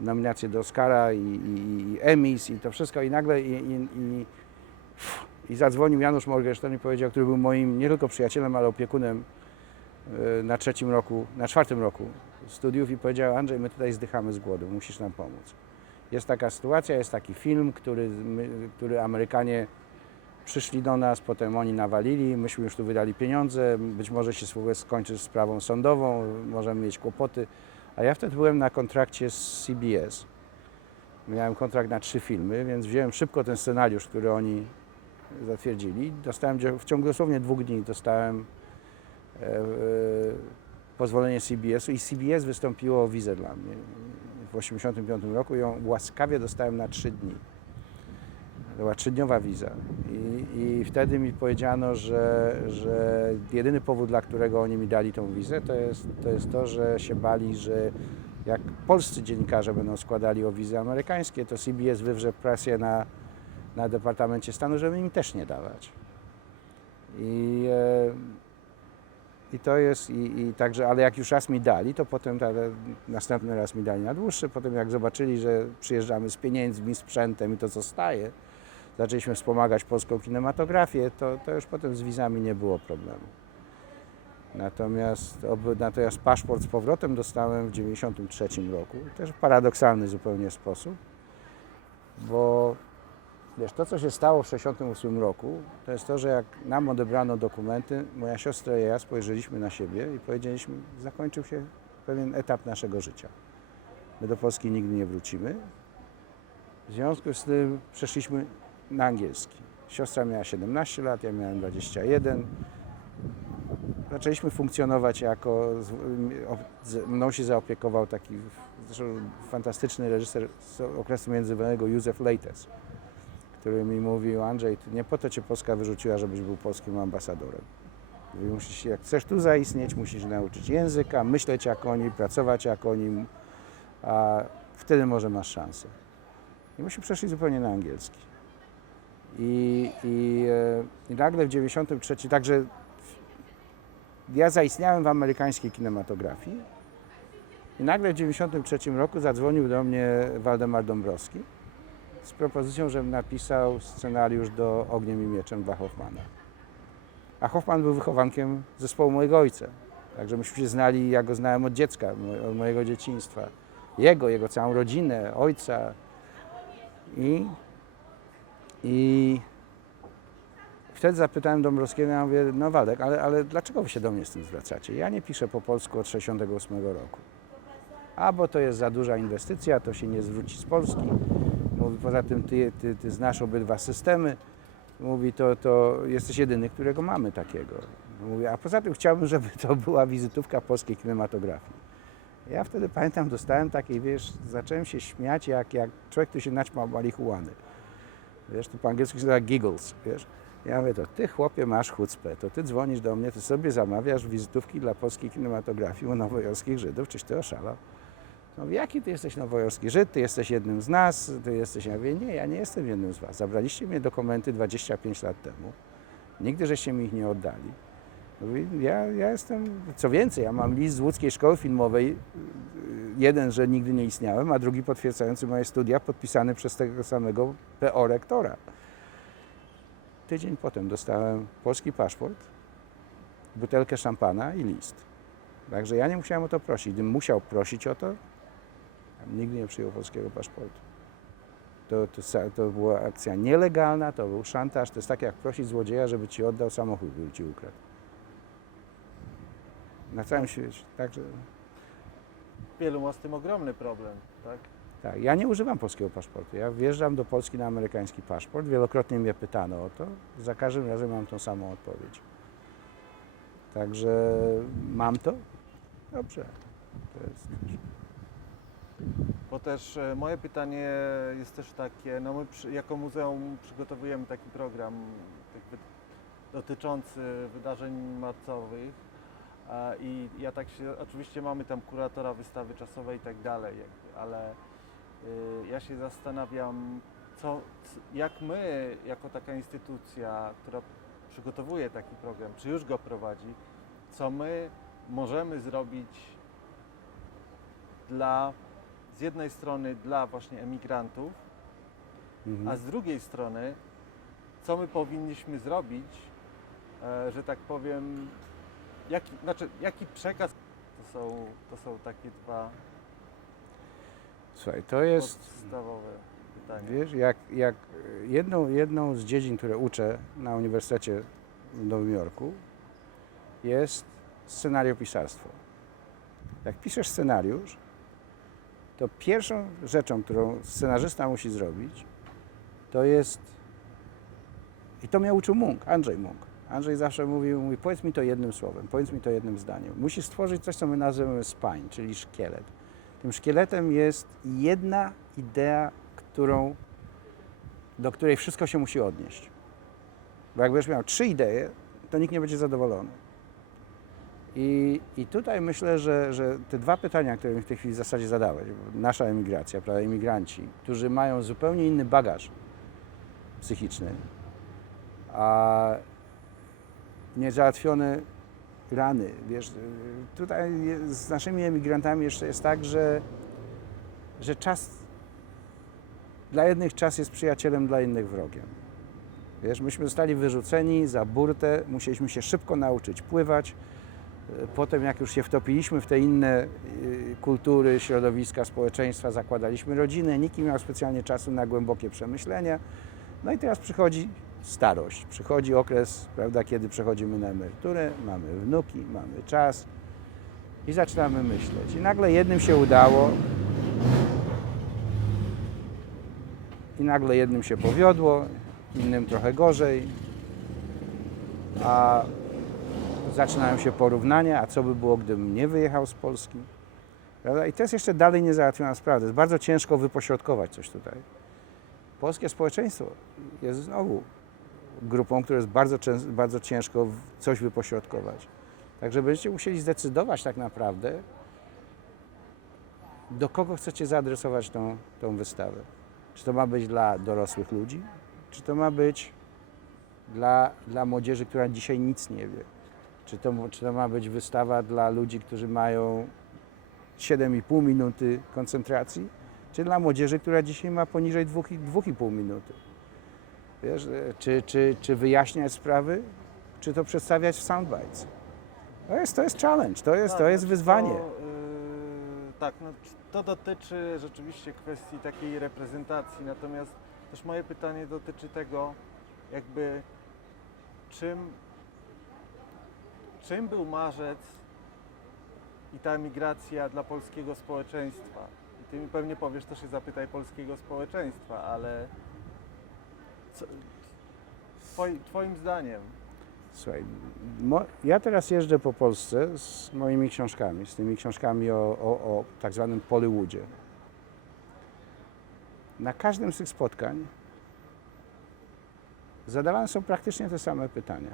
nominacje do Oscara, i Emmys, i to wszystko. I nagle i zadzwonił Janusz Morgenstern i powiedział, który był moim nie tylko przyjacielem, ale opiekunem na czwartym roku studiów i powiedział: Andrzej, my tutaj zdychamy z głodu, musisz nam pomóc. Jest taka sytuacja, jest taki film, który Amerykanie przyszli do nas, potem oni nawalili, myśmy już tu wydali pieniądze, być może się skończy sprawą sądową, możemy mieć kłopoty. A ja wtedy byłem na kontrakcie z CBS. Miałem kontrakt na 3 filmy, więc wziąłem szybko ten scenariusz, który oni zatwierdzili. Dostałem, w ciągu dosłownie 2 dni dostałem pozwolenie CBS-u i CBS wystąpiło o wizę dla mnie w 1985 roku i ją łaskawie dostałem na 3 dni. To była 3-dniowa wiza i wtedy mi powiedziano, że jedyny powód, dla którego oni mi dali tą wizę, to jest to, że się bali, że jak polscy dziennikarze będą składali o wizy amerykańskie, to CBS wywrze presję na Departamencie Stanu, żeby im też nie dawać. I to jest, także, ale jak już raz mi dali, to potem następny raz mi dali na dłuższy, potem jak zobaczyli, że przyjeżdżamy z pieniędzmi, sprzętem i to zostaje, zaczęliśmy wspomagać polską kinematografię, to już potem z wizami nie było problemu. Natomiast paszport z powrotem dostałem w 1993 roku, też w paradoksalny zupełnie sposób, bo wiesz, to co się stało w 1968 roku, to jest to, że jak nam odebrano dokumenty, moja siostra i ja spojrzeliśmy na siebie i powiedzieliśmy, zakończył się pewien etap naszego życia. My do Polski nigdy nie wrócimy. W związku z tym przeszliśmy na angielski. Siostra miała 17 lat, ja miałem 21. Zaczęliśmy funkcjonować mną się zaopiekował taki zresztą fantastyczny reżyser z okresu międzywojennego Józef Lejtes, który mi mówił: Andrzej, nie po to cię Polska wyrzuciła, żebyś był polskim ambasadorem. Jak chcesz tu zaistnieć, musisz nauczyć języka, myśleć jak oni, pracować jak oni, a wtedy może masz szansę. I myśmy przeszli zupełnie na angielski. I nagle w 1993, także ja zaistniałem w amerykańskiej kinematografii i nagle w 1993 roku zadzwonił do mnie Waldemar Dąbrowski z propozycją, żebym napisał scenariusz do Ogniem i Mieczem dla Hoffmana. A Hoffman był wychowankiem zespołu mojego ojca. Także myśmy się znali, ja go znałem od dziecka, od mojego dzieciństwa. Jego całą rodzinę, ojca. I wtedy zapytałem Dąbrowskiego, ja mówię: no Waldek, ale dlaczego wy się do mnie z tym zwracacie? Ja nie piszę po polsku od 1968 roku. A bo to jest za duża inwestycja, to się nie zwróci z Polski. Mówi, poza tym ty znasz obydwa systemy. Mówi, to jesteś jedyny, którego mamy takiego. Mówi, a poza tym chciałbym, żeby to była wizytówka polskiej kinematografii. Ja wtedy pamiętam, dostałem takiej, wiesz, zacząłem się śmiać jak człowiek, który się naćpał marihuany. Wiesz, to po angielsku się nazywa giggles, wiesz. Ja mówię, to ty chłopie masz chucpę, to ty dzwonisz do mnie, ty sobie zamawiasz wizytówki dla polskiej kinematografii u nowojorskich Żydów, czyś ty oszalał? No jaki ty jesteś nowojorski Żyd, ty jesteś jednym z nas, ty jesteś... Ja mówię, nie, ja nie jestem jednym z was. Zabraliście mnie dokumenty 25 lat temu, nigdy żeście mi ich nie oddali. Mówi, ja jestem, co więcej, ja mam list z łódzkiej szkoły filmowej, jeden, że nigdy nie istniałem, a drugi potwierdzający moje studia, podpisany przez tego samego PO rektora. Tydzień potem dostałem polski paszport, butelkę szampana i list. Także ja nie musiałem o to prosić. Gdybym musiał prosić o to, nigdy nie przyjął polskiego paszportu. To była akcja nielegalna, to był szantaż. To jest tak jak prosić złodzieja, żeby ci oddał samochód, który ci ukradł. Na całym świecie. Także... Wielu ma z tym ogromny problem, tak? Tak, ja nie używam polskiego paszportu. Ja wjeżdżam do Polski na amerykański paszport. Wielokrotnie mnie pytano o to. Za każdym razem mam tą samą odpowiedź. Także mam to? Dobrze. To jest... Bo też moje pytanie jest też takie, no my jako muzeum przygotowujemy taki program dotyczący wydarzeń marcowych i ja tak się, oczywiście mamy tam kuratora wystawy czasowej i tak dalej, ale ja się zastanawiam, jak my jako taka instytucja, która przygotowuje taki program, czy już go prowadzi, co my możemy zrobić z jednej strony dla właśnie emigrantów, a z drugiej strony, co my powinniśmy zrobić, że tak powiem, jaki przekaz, to są takie dwa Słuchaj, to jest, podstawowe pytania. wiesz, jak jedną z dziedzin, które uczę na Uniwersytecie w Nowym Jorku, jest scenariopisarstwo. Jak piszesz scenariusz, to pierwszą rzeczą, którą scenarzysta musi zrobić, to jest, i to mnie uczył Andrzej Munk. Andrzej zawsze mówi, powiedz mi to jednym słowem, powiedz mi to jednym zdaniem. Musisz stworzyć coś, co my nazywamy spine, czyli szkielet. Tym szkieletem jest jedna idea, do której wszystko się musi odnieść. Bo jak będziesz miał 3 idee, to nikt nie będzie zadowolony. I tutaj myślę, że te 2 pytania, które mi w tej chwili w zasadzie zadałeś, nasza emigracja, prawda, imigranci, którzy mają zupełnie inny bagaż psychiczny, a niezałatwione rany, wiesz, tutaj z naszymi emigrantami jeszcze jest tak, że czas dla jednych czas jest przyjacielem, dla innych wrogiem. Wiesz, myśmy zostali wyrzuceni za burtę, musieliśmy się szybko nauczyć pływać. Potem jak już się wtopiliśmy w te inne kultury, środowiska, społeczeństwa, zakładaliśmy rodziny, nikt nie miał specjalnie czasu na głębokie przemyślenia. No i teraz przychodzi starość, przychodzi okres, prawda, kiedy przechodzimy na emeryturę, mamy wnuki, mamy czas i zaczynamy myśleć. I nagle jednym się udało, i nagle jednym się powiodło, innym trochę gorzej, a zaczynają się porównania, a co by było, gdybym nie wyjechał z Polski. Prawda? I to jest jeszcze dalej niezałatwiona sprawa. To jest bardzo ciężko wypośrodkować coś tutaj. Polskie społeczeństwo jest znowu grupą, która jest bardzo ciężko coś wypośrodkować. Także będziecie musieli zdecydować tak naprawdę, do kogo chcecie zaadresować tą wystawę. Czy to ma być dla dorosłych ludzi, czy to ma być dla młodzieży, która dzisiaj nic nie wie. Czy to ma być wystawa dla ludzi, którzy mają 7,5 minuty koncentracji, czy dla młodzieży, która dzisiaj ma poniżej 2,5 minuty. Wiesz, czy wyjaśniać sprawy, czy to przedstawiać w soundbites. To jest challenge, to jest wyzwanie. Tak, no, to dotyczy rzeczywiście kwestii takiej reprezentacji, natomiast też moje pytanie dotyczy tego, jakby czym był marzec i ta emigracja dla polskiego społeczeństwa. I ty mi pewnie powiesz, to się zapytaj polskiego społeczeństwa, ale twoim zdaniem? Słuchaj, ja teraz jeżdżę po Polsce z moimi książkami, z tymi książkami o tak zwanym Pollywoodzie. Na każdym z tych spotkań zadawane są praktycznie te same pytania.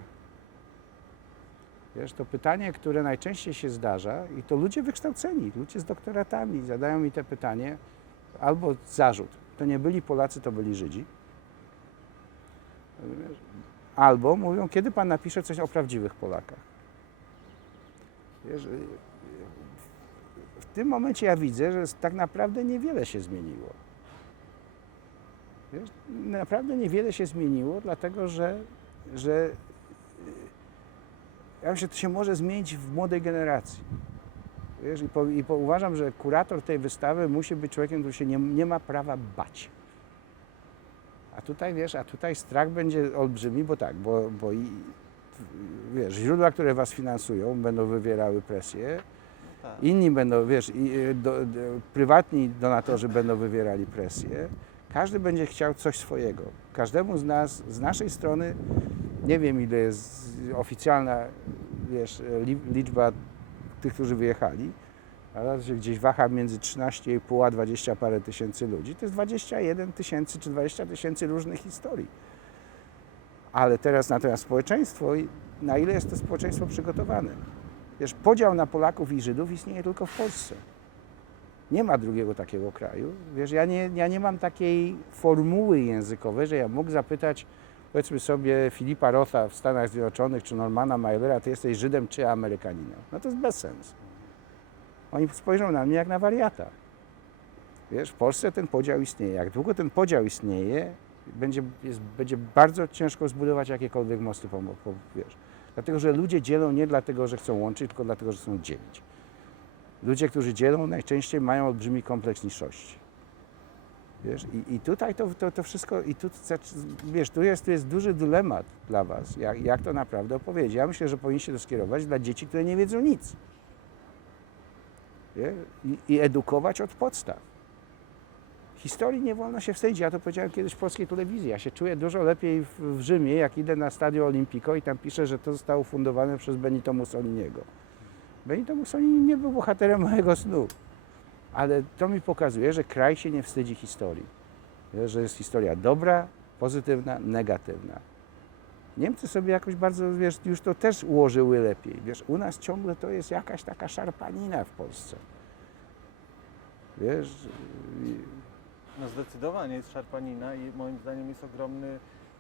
Wiesz, to pytanie, które najczęściej się zdarza, i to ludzie wykształceni, ludzie z doktoratami zadają mi te pytanie, albo zarzut, to nie byli Polacy, to byli Żydzi. Albo mówią, kiedy pan napisze coś o prawdziwych Polakach. Wiesz, w tym momencie ja widzę, że tak naprawdę niewiele się zmieniło. Wiesz, naprawdę niewiele się zmieniło, dlatego że ja myślę, że to się może zmienić w młodej generacji. Wiesz, uważam, że kurator tej wystawy musi być człowiekiem, który się nie ma prawa bać. A tutaj strach będzie olbrzymi, bo wiesz, źródła, które was finansują, będą wywierały presję, No tak. inni będą, wiesz, prywatni donatorzy będą wywierali presję, każdy będzie chciał coś swojego. Każdemu z nas, z naszej strony, nie wiem ile jest oficjalna, wiesz, liczba tych, którzy wyjechali, ale to się gdzieś waha między 13,5 a 20 parę tysięcy ludzi. To jest 21 tysięcy czy 20 tysięcy różnych historii. Ale teraz natomiast społeczeństwo, na ile jest to społeczeństwo przygotowane? Wiesz, podział na Polaków i Żydów istnieje tylko w Polsce. Nie ma drugiego takiego kraju. Wiesz, ja nie mam takiej formuły językowej, że ja mógł zapytać powiedzmy sobie Filipa Rotha w Stanach Zjednoczonych, czy Normana Mailera, ty jesteś Żydem czy Amerykaninem. No to jest bez sensu. Oni spojrzą na mnie jak na wariata. Wiesz, w Polsce ten podział istnieje. Jak długo ten podział istnieje, będzie bardzo ciężko zbudować jakiekolwiek mosty, wiesz. Dlatego, że ludzie dzielą nie dlatego, że chcą łączyć, tylko dlatego, że chcą dzielić. Ludzie, którzy dzielą, najczęściej mają olbrzymi kompleks niższości. Wiesz, i tutaj to wszystko, i tu, wiesz, tu jest duży dylemat dla was, jak to naprawdę opowiedzieć. Ja myślę, że powinniście to skierować dla dzieci, które nie wiedzą nic. Wiesz? I edukować od podstaw. Historii nie wolno się wstydzić. Ja to powiedziałem kiedyś w polskiej telewizji. Ja się czuję dużo lepiej w Rzymie, jak idę na Stadio Olimpico i tam piszę, że to zostało fundowane przez Benito Mussoliniego. Benito Mussolini nie był bohaterem mojego snu. Ale to mi pokazuje, że kraj się nie wstydzi historii. Wiesz, że jest historia dobra, pozytywna, negatywna. Niemcy sobie jakoś bardzo, wiesz, już to też ułożyły lepiej. Wiesz, u nas ciągle to jest jakaś taka szarpanina w Polsce. Wiesz... No zdecydowanie jest szarpanina i moim zdaniem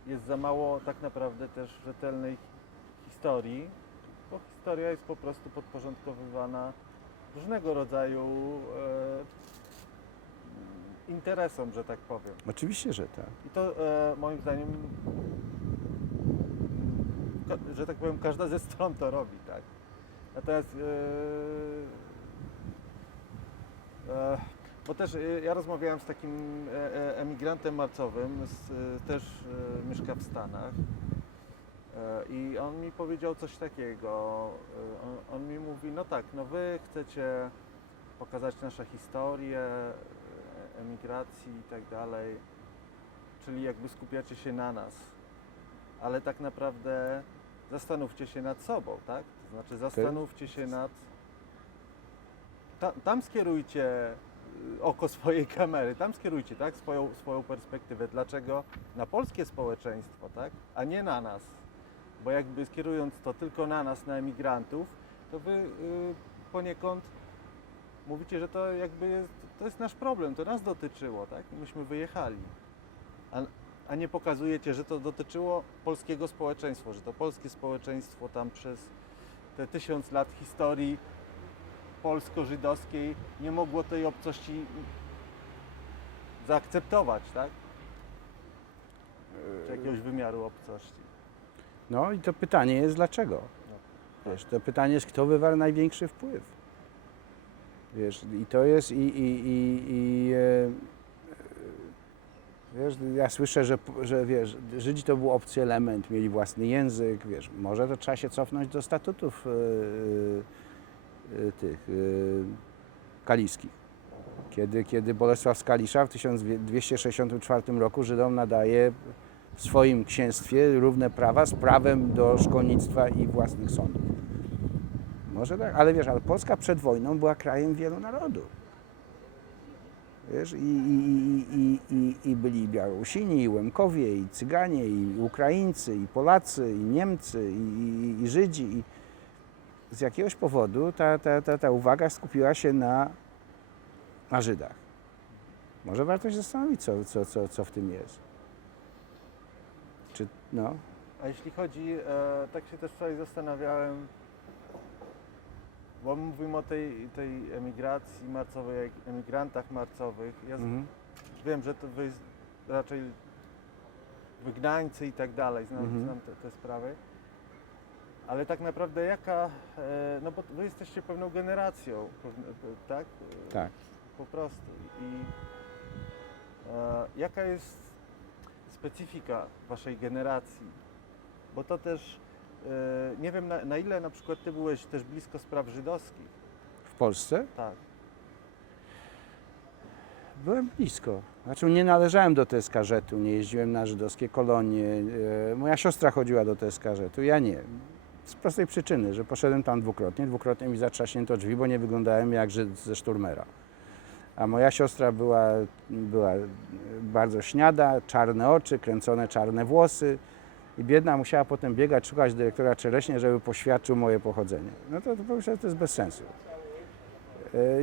jest za mało tak naprawdę też rzetelnej historii, bo historia jest po prostu podporządkowywana różnego rodzaju interesom, że tak powiem. Oczywiście, że tak. I to moim zdaniem, że tak powiem, każda ze stron to robi, tak. Natomiast bo też ja rozmawiałem z takim emigrantem marcowym, też mieszka w Stanach i on mi powiedział coś takiego, on mi mówi, no tak, no wy chcecie pokazać nasze historie, emigracji i tak dalej, czyli jakby skupiacie się na nas, ale tak naprawdę zastanówcie się nad sobą, tak? To znaczy zastanówcie się nad... Tam skierujcie oko swojej kamery, tam skierujcie, tak, swoją perspektywę. Dlaczego na polskie społeczeństwo, tak, a nie na nas? Bo jakby skierując to tylko na nas, na emigrantów, to wy poniekąd mówicie, że to jakby to jest nasz problem, to nas dotyczyło, tak, i myśmy wyjechali. A nie pokazujecie, że to dotyczyło polskiego społeczeństwa, że to polskie społeczeństwo tam przez te 1000 lat historii polsko-żydowskiej nie mogło tej obcości zaakceptować, tak? Czy jakiegoś wymiaru obcości. No i to pytanie jest dlaczego? Wiesz, to pytanie jest, kto wywarł największy wpływ. Wiesz, i to jest wiesz, ja słyszę, że wiesz, Żydzi to był obcy element, mieli własny język, wiesz, może to trzeba się cofnąć do statutów kaliskich. Kiedy Bolesław z Kalisza w 1264 roku Żydom nadaje w swoim księstwie równe prawa z prawem do szkolnictwa i własnych sądów. Może tak, ale wiesz, ale Polska przed wojną była krajem wielu narodów. Wiesz, i byli Białorusini, i Łemkowie, i Cyganie, i Ukraińcy, i Polacy, i Niemcy, i Żydzi. I z jakiegoś powodu ta uwaga skupiła się na Żydach. Może warto się zastanowić, co w tym jest. Czy, no. A jeśli chodzi, tak się też wczoraj zastanawiałem, bo mówimy o tej emigracji marcowej, emigrantach marcowych. Ja wiem, że to wy raczej wygnańcy i tak dalej, znam te sprawy. Ale tak naprawdę jaka, no bo wy jesteście pewną generacją, tak? Tak. Po prostu. I jaka jest specyfika waszej generacji? Bo to też, nie wiem na ile na przykład ty byłeś też blisko spraw żydowskich. W Polsce? Tak. Byłem blisko. Znaczy nie należałem do TSKŻ-u, nie jeździłem na żydowskie kolonie. Moja siostra chodziła do TSKŻ-u, ja nie. Z prostej przyczyny, że poszedłem tam dwukrotnie mi zatrzaśnięto drzwi, bo nie wyglądałem jak Żyd ze Szturmera. A moja siostra była bardzo śniada, czarne oczy, kręcone czarne włosy i biedna musiała potem biegać, szukać dyrektora Czereśnie, żeby poświadczył moje pochodzenie. No to pomyślałem, że to jest bez sensu.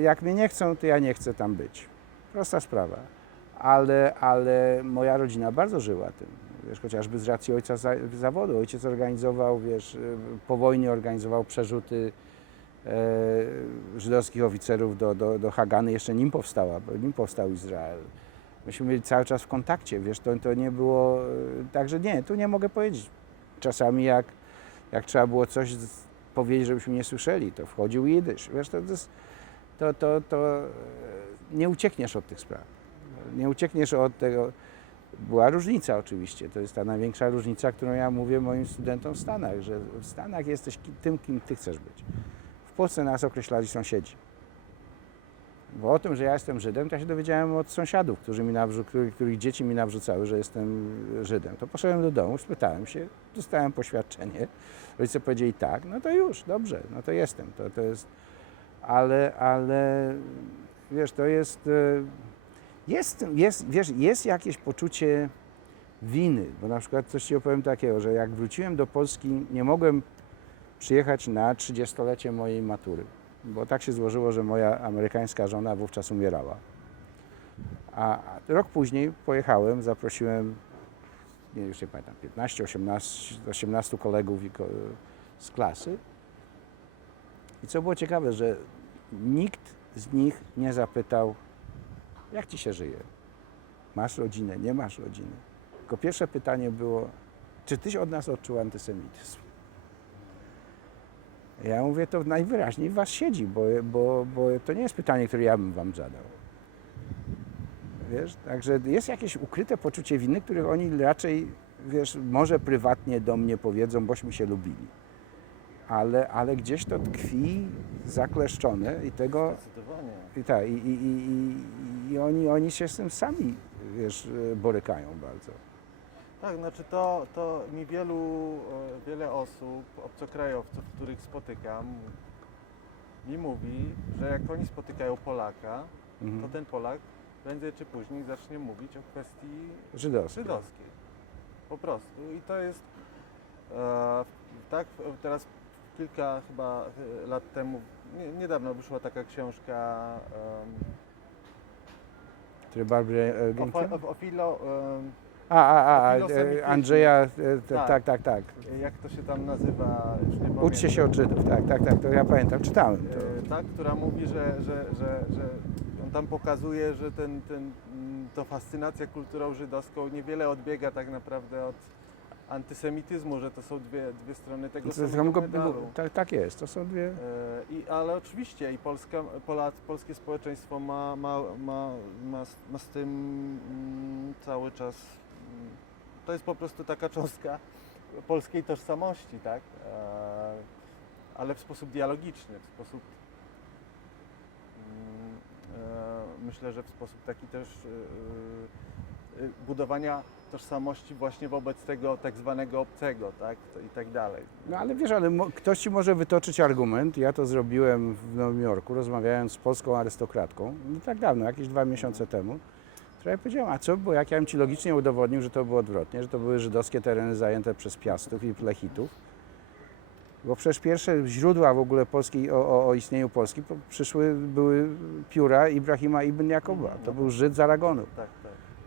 Jak mnie nie chcą, to ja nie chcę tam być. Prosta sprawa. Ale moja rodzina bardzo żyła tym. Wiesz, chociażby z racji ojca zawodu. Ojciec organizował, wiesz, po wojnie organizował przerzuty żydowskich oficerów do Hagany, jeszcze nim powstał Izrael. Myśmy byli cały czas w kontakcie, wiesz, to nie było, także nie, tu nie mogę powiedzieć. Czasami jak trzeba było coś powiedzieć, żebyśmy nie słyszeli, to wchodził jidysz, wiesz, to nie uciekniesz od tych spraw, nie uciekniesz od tego. Była różnica oczywiście, to jest ta największa różnica, którą ja mówię moim studentom w Stanach, że w Stanach jesteś tym, kim ty chcesz być. W Polsce nas określali sąsiedzi. Bo o tym, że ja jestem Żydem, to ja się dowiedziałem od sąsiadów, których dzieci mi nawrzucały, że jestem Żydem. To poszedłem do domu, spytałem się, dostałem poświadczenie. Rodzice powiedzieli tak, no to już, dobrze, no to jestem. To jest, ale wiesz, to jest, jest jakieś poczucie winy, bo na przykład coś ci opowiem takiego, że jak wróciłem do Polski, nie mogłem przyjechać na 30-lecie mojej matury. Bo tak się złożyło, że moja amerykańska żona wówczas umierała. A rok później pojechałem, zaprosiłem, już nie pamiętam, 15, 18 kolegów z klasy. I co było ciekawe, że nikt z nich nie zapytał, jak ci się żyje? Masz rodzinę, nie masz rodziny? Tylko pierwsze pytanie było, czy tyś od nas odczuł antysemityzm? Ja mówię, to najwyraźniej w was siedzi, bo to nie jest pytanie, które ja bym wam zadał. Wiesz, także jest jakieś ukryte poczucie winy, których oni raczej, wiesz, może prywatnie do mnie powiedzą, bośmy się lubili. Ale gdzieś to tkwi zakleszczone i tego... Zdecydowanie. I oni się z tym sami, wiesz, borykają bardzo. Tak, znaczy to mi wiele osób, obcokrajowców, których spotykam, mi mówi, że jak oni spotykają Polaka, to ten Polak prędzej czy później zacznie mówić o kwestii Żydowskiej. Po prostu. I to jest tak, teraz kilka chyba lat temu, niedawno wyszła taka książka Który Barbary o filo... Andrzeja, tak. Jak to się tam nazywa? Już nie pamiętam. Uczcie się od Żydów, tak, to ja pamiętam, czytałem to. Tak, która mówi, że on tam pokazuje, że to fascynacja kulturą żydowską niewiele odbiega tak naprawdę od antysemityzmu, że to są dwie strony tego samego medalu. Tak jest, to są dwie... Ale oczywiście i polskie społeczeństwo ma z tym cały czas, to jest po prostu taka cząstka polskiej tożsamości, tak? Ale w sposób dialogiczny, myślę, że w sposób taki też budowania tożsamości właśnie wobec tego tak zwanego obcego, tak? I tak dalej. No ale wiesz, ktoś ci może wytoczyć argument, ja to zrobiłem w Nowym Jorku, rozmawiając z polską arystokratką, nie tak dawno, jakieś 2 miesiące temu, która powiedziała, a co było, jak ja bym ci logicznie udowodnił, że to było odwrotnie, że to były żydowskie tereny zajęte przez Piastów i Plechitów, bo przecież pierwsze źródła w ogóle polskiej, o istnieniu Polski były pióra Ibrahima ibn Jakoba, to był Żyd z Aragonu. Tak.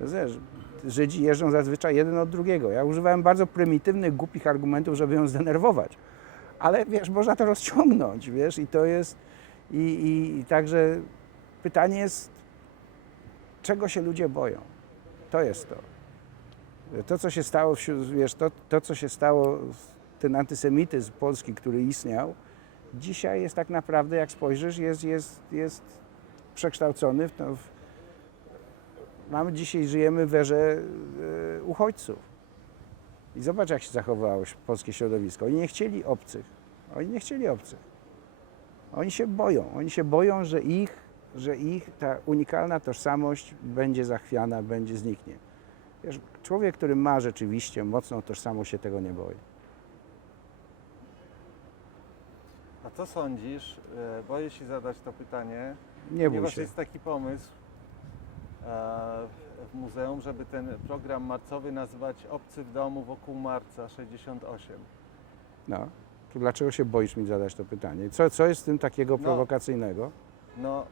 Wiesz, Żydzi jeżdżą zazwyczaj jeden od drugiego. Ja używałem bardzo prymitywnych, głupich argumentów, żeby ją zdenerwować. Ale wiesz, można to rozciągnąć, wiesz, i to jest... I także pytanie jest, czego się ludzie boją? To jest to. To, co się stało, wiesz, to co się stało, ten antysemityzm polski, który istniał, dzisiaj jest tak naprawdę, jak spojrzysz, jest przekształcony żyjemy w erze uchodźców. I zobacz, jak się zachowało polskie środowisko. Oni nie chcieli obcych. Oni się boją, że ich ta unikalna tożsamość będzie zachwiana, zniknie. Wiesz, człowiek, który ma rzeczywiście mocną tożsamość, się tego nie boi. A co sądzisz? Boję się zadać to pytanie, Nie bój ponieważ się. jest taki pomysł w muzeum, żeby ten program marcowy nazywać Obcy w domu wokół marca 68. No, to dlaczego się boisz mi zadać to pytanie? Co jest w tym takiego prowokacyjnego? No,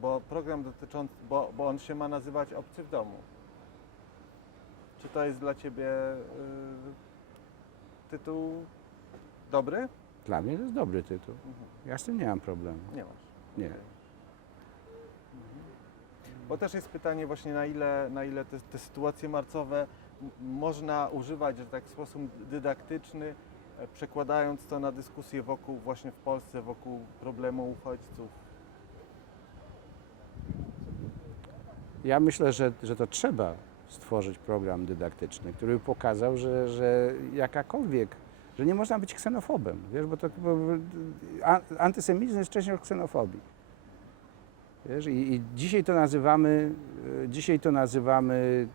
bo program dotyczący, bo on się ma nazywać Obcy w domu. Czy to jest dla Ciebie tytuł dobry? Dla mnie to jest dobry tytuł. Mhm. Ja z tym nie mam problemu. Nie masz. Nie. Bo też jest pytanie właśnie na ile te sytuacje marcowe można używać, że tak w sposób dydaktyczny, przekładając to na dyskusję wokół właśnie w Polsce, wokół problemu uchodźców. Ja myślę, że to trzeba stworzyć program dydaktyczny, który by pokazał, że jakakolwiek, że nie można być ksenofobem, wiesz, bo antysemityzm jest częścią ksenofobii. Wiesz, i dzisiaj to nazywamy,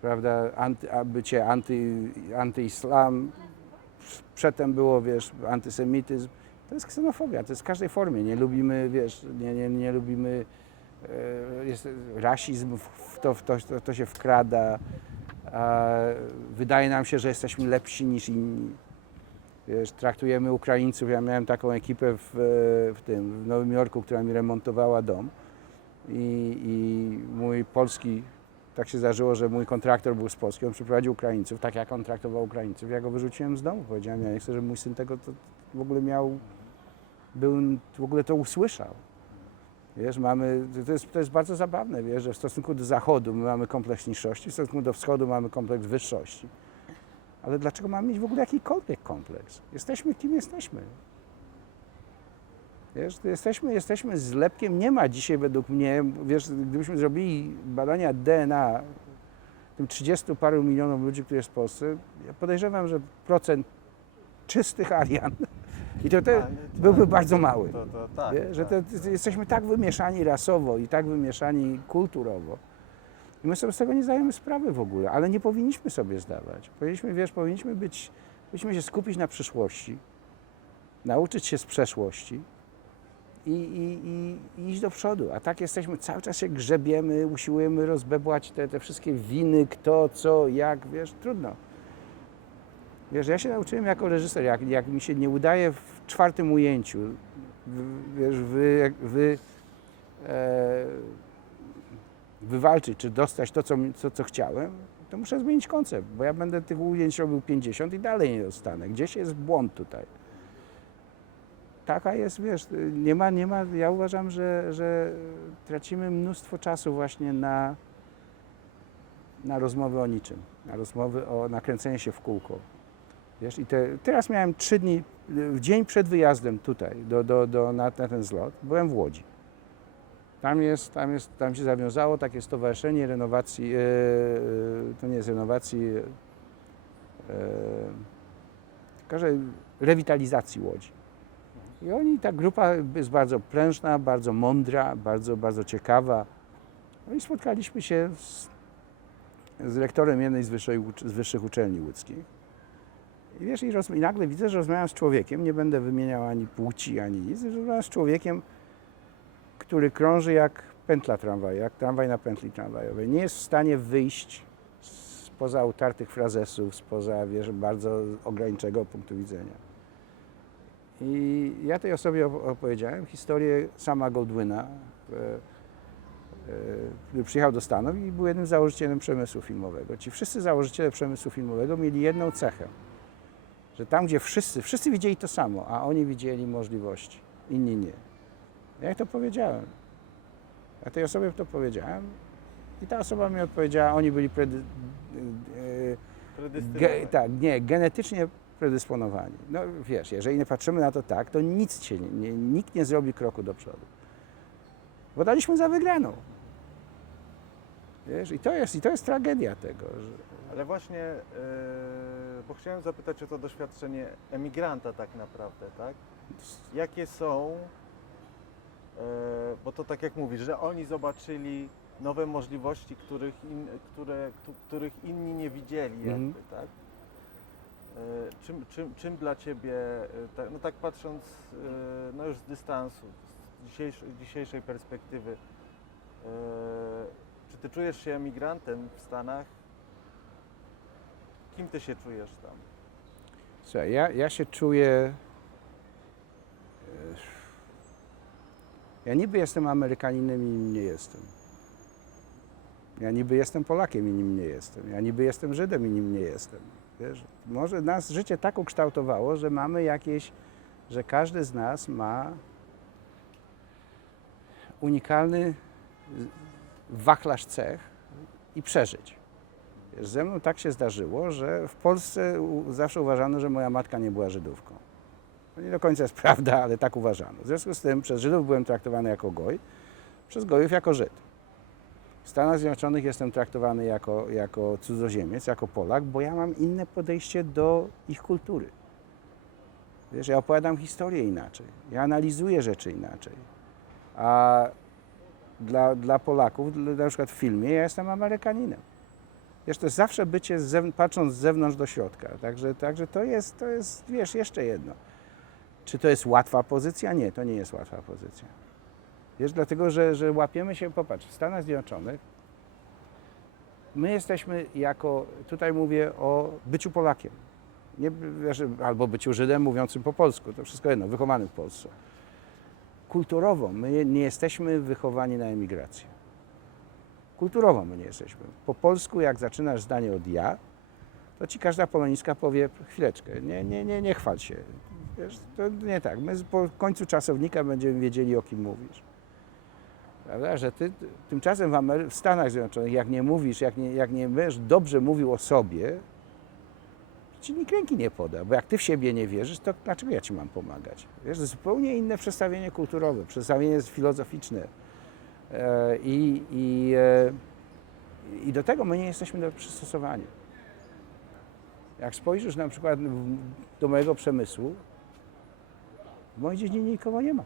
prawda, bycie antyislam, przedtem było, wiesz, antysemityzm. To jest ksenofobia, to jest w każdej formie. Nie lubimy, wiesz, nie lubimy, jest rasizm, to się wkrada. Wydaje nam się, że jesteśmy lepsi niż inni. Wiesz, traktujemy Ukraińców, ja miałem taką ekipę w Nowym Jorku, która mi remontowała dom i mój polski, tak się zdarzyło, że mój kontraktor był z Polski, on przyprowadził Ukraińców, tak jak on traktował Ukraińców, ja go wyrzuciłem z domu, powiedziałem, ja nie chcę, żeby mój syn tego w ogóle w ogóle to usłyszał. Wiesz, to jest bardzo zabawne, wiesz, że w stosunku do Zachodu my mamy kompleks niższości, w stosunku do Wschodu mamy kompleks wyższości. Ale dlaczego mamy mieć w ogóle jakikolwiek kompleks? Jesteśmy kim jesteśmy. Wiesz, jesteśmy zlepkiem, nie ma dzisiaj według mnie, wiesz, gdybyśmy zrobili badania DNA tym 30 paru milionom ludzi, którzy jest w Polsce, ja podejrzewam, że procent czystych Arian i to byłby bardzo mały. Tak, Wiesz, że tak. jesteśmy tak wymieszani rasowo i tak wymieszani kulturowo. I my sobie z tego nie zdajemy sprawy w ogóle, ale nie powinniśmy sobie zdawać. Powinniśmy się skupić na przyszłości, nauczyć się z przeszłości i iść do przodu. A tak jesteśmy, cały czas się grzebiemy, usiłujemy rozbebłać te wszystkie winy, kto, co, jak, wiesz, trudno. Wiesz, ja się nauczyłem jako reżyser, jak mi się nie udaje w czwartym ujęciu, wiesz, wywalczyć, czy dostać to, co chciałem, to muszę zmienić koncept, bo ja będę tych ujęć robił 50 i dalej nie dostanę. Gdzieś jest błąd tutaj. Taka jest, wiesz, nie ma, ja uważam, że tracimy mnóstwo czasu właśnie na rozmowy o niczym, na rozmowy o nakręcenie się w kółko. Wiesz, teraz miałem 3 dni, w dzień przed wyjazdem tutaj, na ten zlot, byłem w Łodzi. Tam się zawiązało takie stowarzyszenie renowacji, to nie jest renowacji, rewitalizacji Łodzi. I ta grupa jest bardzo prężna, bardzo mądra, bardzo, bardzo ciekawa. No i spotkaliśmy się z rektorem jednej z wyższych uczelni łódzkich. I wiesz, i nagle widzę, że rozmawiam z człowiekiem, nie będę wymieniał ani płci, ani nic, że rozmawiam z człowiekiem, który krąży jak pętla tramwaju, jak tramwaj na pętli tramwajowej. Nie jest w stanie wyjść spoza utartych frazesów, spoza, wiesz, bardzo ograniczonego punktu widzenia. I ja tej osobie opowiedziałem historię sama Goldwyna, który przyjechał do Stanów i był jednym z założycielem przemysłu filmowego. Ci wszyscy założyciele przemysłu filmowego mieli jedną cechę, że tam, gdzie wszyscy widzieli to samo, a oni widzieli możliwości, inni nie. Ja to powiedziałem. Ja tej osobie to powiedziałem i ta osoba mi odpowiedziała, oni byli genetycznie predysponowani. No wiesz, jeżeli nie patrzymy na to tak, to nikt nie zrobi kroku do przodu. Bo daliśmy za wygraną. Wiesz, i to jest tragedia tego. Ale właśnie, bo chciałem zapytać o to doświadczenie emigranta tak naprawdę, tak? Jakie są, bo to tak jak mówisz, że oni zobaczyli nowe możliwości, których inni nie widzieli jakby, tak? Czym dla Ciebie, no tak patrząc no już z dystansu, z dzisiejszej perspektywy, czy Ty czujesz się emigrantem w Stanach? Kim Ty się czujesz tam? Słuchaj, ja się czuję... Ja niby jestem Amerykaninem i nie jestem. Ja niby jestem Polakiem i nim nie jestem. Ja niby jestem Żydem i nim nie jestem. Wiesz, może nas życie tak ukształtowało, że mamy jakieś, że każdy z nas ma unikalny wachlarz cech i przeżyć. Wiesz, ze mną tak się zdarzyło, że w Polsce zawsze uważano, że moja matka nie była Żydówką. To nie do końca jest prawda, ale tak uważano. W związku z tym przez Żydów byłem traktowany jako goj, przez gojów jako Żyd. W Stanach Zjednoczonych jestem traktowany jako cudzoziemiec, jako Polak, bo ja mam inne podejście do ich kultury. Wiesz, ja opowiadam historię inaczej, ja analizuję rzeczy inaczej. A dla Polaków, na przykład w filmie, ja jestem Amerykaninem. Wiesz, to jest zawsze bycie, patrząc z zewnątrz do środka. Także to jest, wiesz, jeszcze jedno. Czy to jest łatwa pozycja? Nie, to nie jest łatwa pozycja. Wiesz, dlatego, że łapiemy się, popatrz, w Stanach Zjednoczonych my jesteśmy tutaj mówię o byciu Polakiem. Nie, wiesz, albo byciu Żydem mówiącym po polsku, to wszystko jedno, wychowanym w Polsce. Kulturowo my nie jesteśmy wychowani na emigrację. Kulturowo my nie jesteśmy. Po polsku, jak zaczynasz zdanie od ja, to ci każda polonistka powie, chwileczkę, nie chwal się. Wiesz, to nie tak. My po końcu czasownika będziemy wiedzieli, o kim mówisz. Prawda? Że ty tymczasem w Stanach Zjednoczonych, jak nie mówisz, jak nie będziesz dobrze mówił o sobie, to ci nikt ręki nie poda, bo jak ty w siebie nie wierzysz, to dlaczego ja ci mam pomagać? Wiesz, to jest zupełnie inne przestawienie kulturowe, przestawienie filozoficzne. I do tego my nie jesteśmy przystosowani. Jak spojrzysz na przykład do mojego przemysłu, w mojej dziedzinie nikogo nie ma.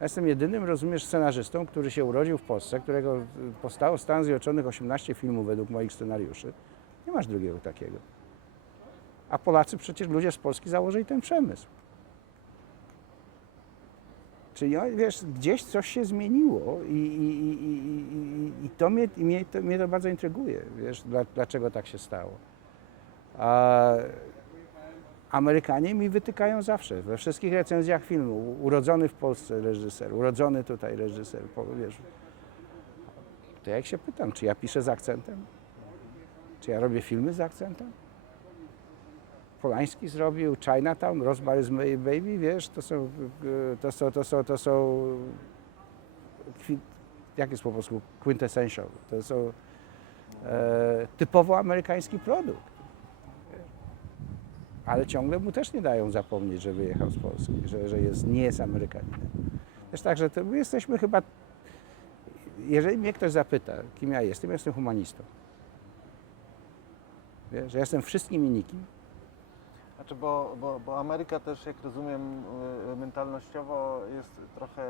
Ja jestem jedynym, rozumiesz, scenarzystą, który się urodził w Polsce, którego powstało w Stanach Zjednoczonych 18 filmów według moich scenariuszy. Nie masz drugiego takiego. A Polacy, przecież ludzie z Polski założyli ten przemysł. Czyli wiesz, gdzieś coś się zmieniło i mnie to bardzo intryguje, wiesz, dlaczego tak się stało. A Amerykanie mi wytykają zawsze, we wszystkich recenzjach filmu, urodzony w Polsce reżyser, urodzony tutaj reżyser, wiesz. To jak się pytam, czy ja piszę z akcentem? Czy ja robię filmy z akcentem? Polański zrobił Chinatown, Rosemary's Baby, wiesz, to są jak jest po polsku, quintessential, to są typowo amerykański produkt. Ale ciągle mu też nie dają zapomnieć, że wyjechał z Polski, że nie jest Amerykaninem. Też tak, że my jesteśmy chyba, jeżeli mnie ktoś zapyta, kim ja jestem humanistą. Wiesz, że ja jestem wszystkim i nikim. Znaczy, bo Ameryka też, jak rozumiem, mentalnościowo jest trochę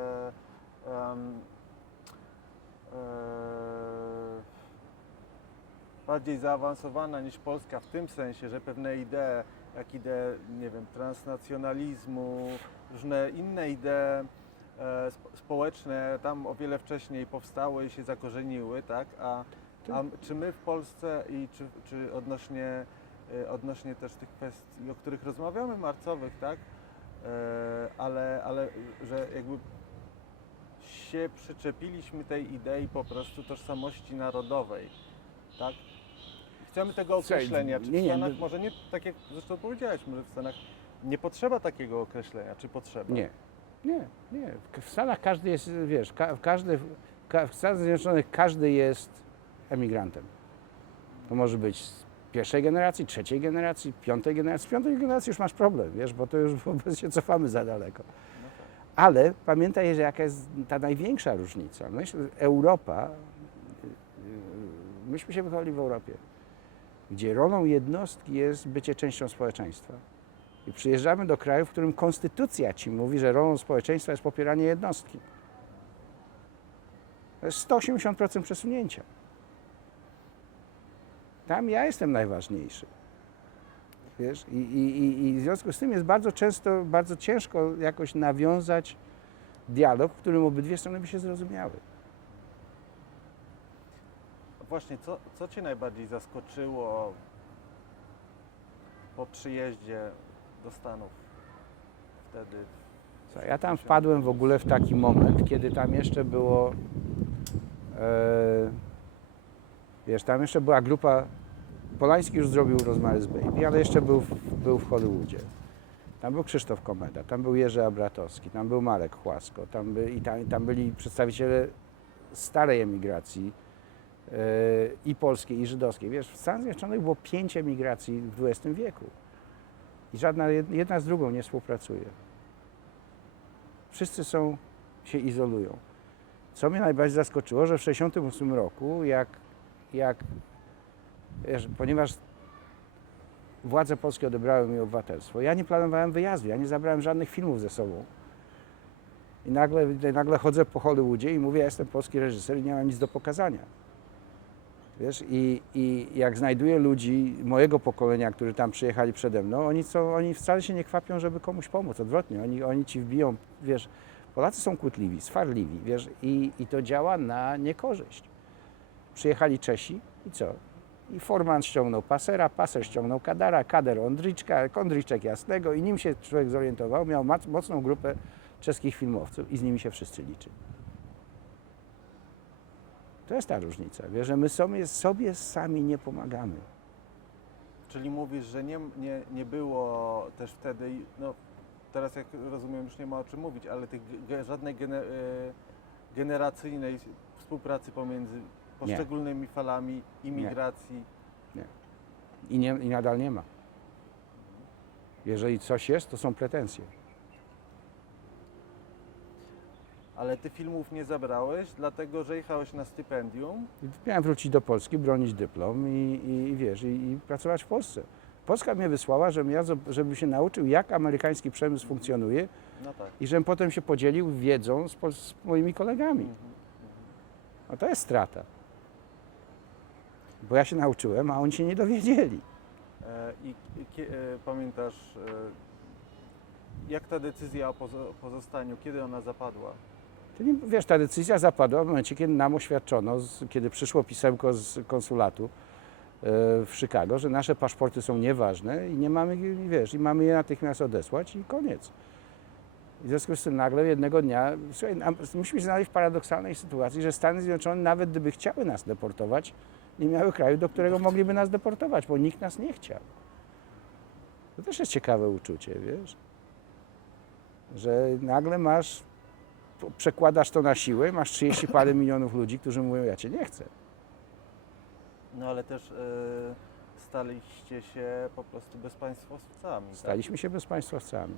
bardziej zaawansowana niż Polska w tym sensie, że pewne idee, jak idee, nie wiem, transnacjonalizmu, różne inne idee społeczne tam o wiele wcześniej powstały i się zakorzeniły, tak? A czy my w Polsce i czy odnośnie też tych kwestii, o których rozmawiamy, marcowych, tak? Ale że jakby się przyczepiliśmy tej idei po prostu tożsamości narodowej, tak? Chcemy tego określenia, czy w Stanach może nie, tak jak zresztą powiedziałeś, może w Stanach nie potrzeba takiego określenia, czy potrzeba? Nie. W Stanach każdy jest, wiesz, w Stanach Zjednoczonych każdy jest emigrantem. To może być z pierwszej generacji, trzeciej generacji, piątej generacji. Z piątej generacji już masz problem, wiesz, bo to już wobec się cofamy za daleko. Ale pamiętaj, że jaka jest ta największa różnica. Europa, myśmy się wychowali w Europie, gdzie rolą jednostki jest bycie częścią społeczeństwa. I przyjeżdżamy do kraju, w którym konstytucja ci mówi, że rolą społeczeństwa jest popieranie jednostki. To jest 180% przesunięcia. Tam ja jestem najważniejszy. Wiesz? I w związku z tym jest bardzo ciężko jakoś nawiązać dialog, w którym obydwie strony by się zrozumiały. Właśnie, co Cię najbardziej zaskoczyło po przyjeździe do Stanów wtedy? Ja tam wpadłem w ogóle w taki moment, kiedy tam jeszcze było Wiesz, tam jeszcze była grupa, Polański już zrobił Rosemary's Baby, ale jeszcze był w Hollywoodzie. Tam był Krzysztof Komeda, tam był Jerzy Abratowski, tam był Marek Chłasko, tam byli przedstawiciele starej emigracji, i polskiej, i żydowskiej. Wiesz, w Stanach Zjednoczonych było 5 emigracji w XX wieku i jedna z drugą nie współpracuje. Wszyscy się izolują. Co mnie najbardziej zaskoczyło, że w 1968 roku, wiesz, ponieważ władze polskie odebrały mi obywatelstwo, ja nie planowałem wyjazdu, ja nie zabrałem żadnych filmów ze sobą. I nagle chodzę po Hollywoodzie i mówię, ja jestem polski reżyser i nie mam nic do pokazania. Wiesz, i jak znajduję ludzi mojego pokolenia, którzy tam przyjechali przede mną, oni wcale się nie kwapią, żeby komuś pomóc. Odwrotnie, oni ci wbiją, wiesz, Polacy są kłótliwi, swarliwi, wiesz, i to działa na niekorzyść. Przyjechali Czesi i co? I Forman ściągnął Pasera, Paser ściągnął Kadara, Kader Ondryczka, Kondryczek Jasnego i nim się człowiek zorientował, miał mocną grupę czeskich filmowców i z nimi się wszyscy liczy. To jest ta różnica, wiesz, że my sobie sami nie pomagamy. Czyli mówisz, że nie było też wtedy, no teraz jak rozumiem już nie ma o czym mówić, ale żadnej generacyjnej współpracy pomiędzy poszczególnymi falami imigracji. Nie. I nadal nie ma. Jeżeli coś jest, to są pretensje. Ale ty filmów nie zabrałeś, dlatego że jechałeś na stypendium. Miałem wrócić do Polski, bronić dyplom i pracować w Polsce. Polska mnie wysłała, żebym się nauczył, jak amerykański przemysł funkcjonuje No tak. i żebym potem się podzielił wiedzą z moimi kolegami. No to jest strata. Bo ja się nauczyłem, a oni się nie dowiedzieli. Pamiętasz, jak ta decyzja o pozostaniu, kiedy ona zapadła? Wiesz, ta decyzja zapadła w momencie, kiedy nam oświadczono, kiedy przyszło pisemko z konsulatu w Chicago, że nasze paszporty są nieważne i nie mamy, wiesz, i mamy je natychmiast odesłać i koniec. W związku z tym nagle jednego dnia, słuchaj, myśmy się znaleźli w paradoksalnej sytuacji, że Stany Zjednoczone, nawet gdyby chciały nas deportować, nie miały kraju, do którego mogliby nas deportować, bo nikt nas nie chciał. To też jest ciekawe uczucie, wiesz, że nagle przekładasz to na siłę, masz 30 parę milionów ludzi, którzy mówią, ja cię nie chcę. No ale też staliście się po prostu bezpaństwowcami. Staliśmy się bezpaństwowcami.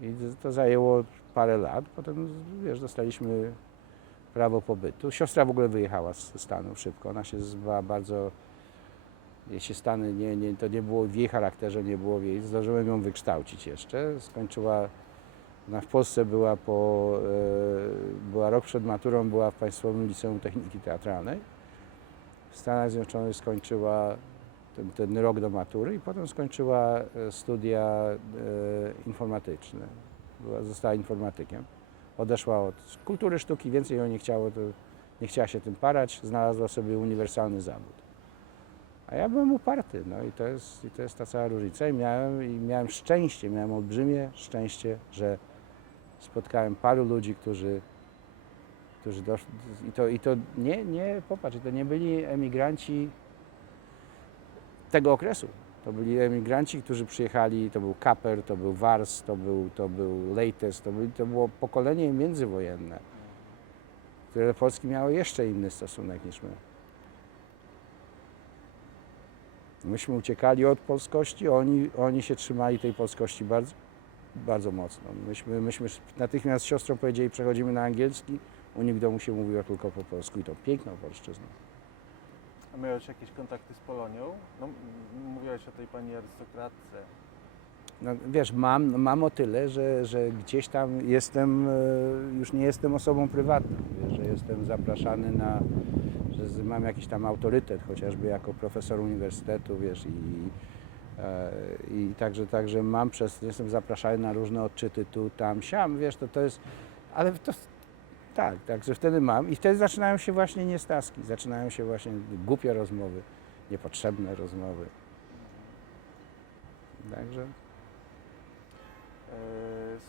I to zajęło parę lat, potem, wiesz, dostaliśmy prawo pobytu. Siostra w ogóle wyjechała z Stanów szybko, ona się zbała bardzo, jeśli Stany, to nie było w jej charakterze, nie było w jej, zdążyłem ją wykształcić jeszcze, skończyła, ona w Polsce była rok przed maturą, była w Państwowym Liceum Techniki Teatralnej. W Stanach Zjednoczonych skończyła ten rok do matury i potem skończyła studia informatyczne. Została informatykiem. Odeszła od kultury sztuki, więcej ją nie chciała się tym parać, znalazła sobie uniwersalny zawód. A ja byłem uparty, no i to jest ta cała różnica. I miałem szczęście, miałem olbrzymie szczęście, że spotkałem paru ludzi, którzy doszli, popatrz, to nie byli emigranci tego okresu. To byli emigranci, którzy przyjechali, to był Kaper, to był Wars, to był Lejtes, to było pokolenie międzywojenne, które do Polski miało jeszcze inny stosunek niż my. Myśmy uciekali od polskości, oni się trzymali tej polskości bardzo, bardzo mocno. Myśmy natychmiast z siostrą powiedzieli, przechodzimy na angielski, u nich w domu się mówiło tylko po polsku i to piękną polszczyzną. A miałeś jakieś kontakty z Polonią? No, mówiłeś o tej pani arystokratce. No, wiesz, mam o tyle, że gdzieś tam już nie jestem osobą prywatną, wiesz, że jestem zapraszany że mam jakiś tam autorytet, chociażby jako profesor uniwersytetu, wiesz, i także jestem zapraszany na różne odczyty tu, tam, siam, wiesz, to jest, ale to tak, także wtedy mam i wtedy zaczynają się właśnie niestaski, zaczynają się właśnie głupie rozmowy, niepotrzebne rozmowy. Także.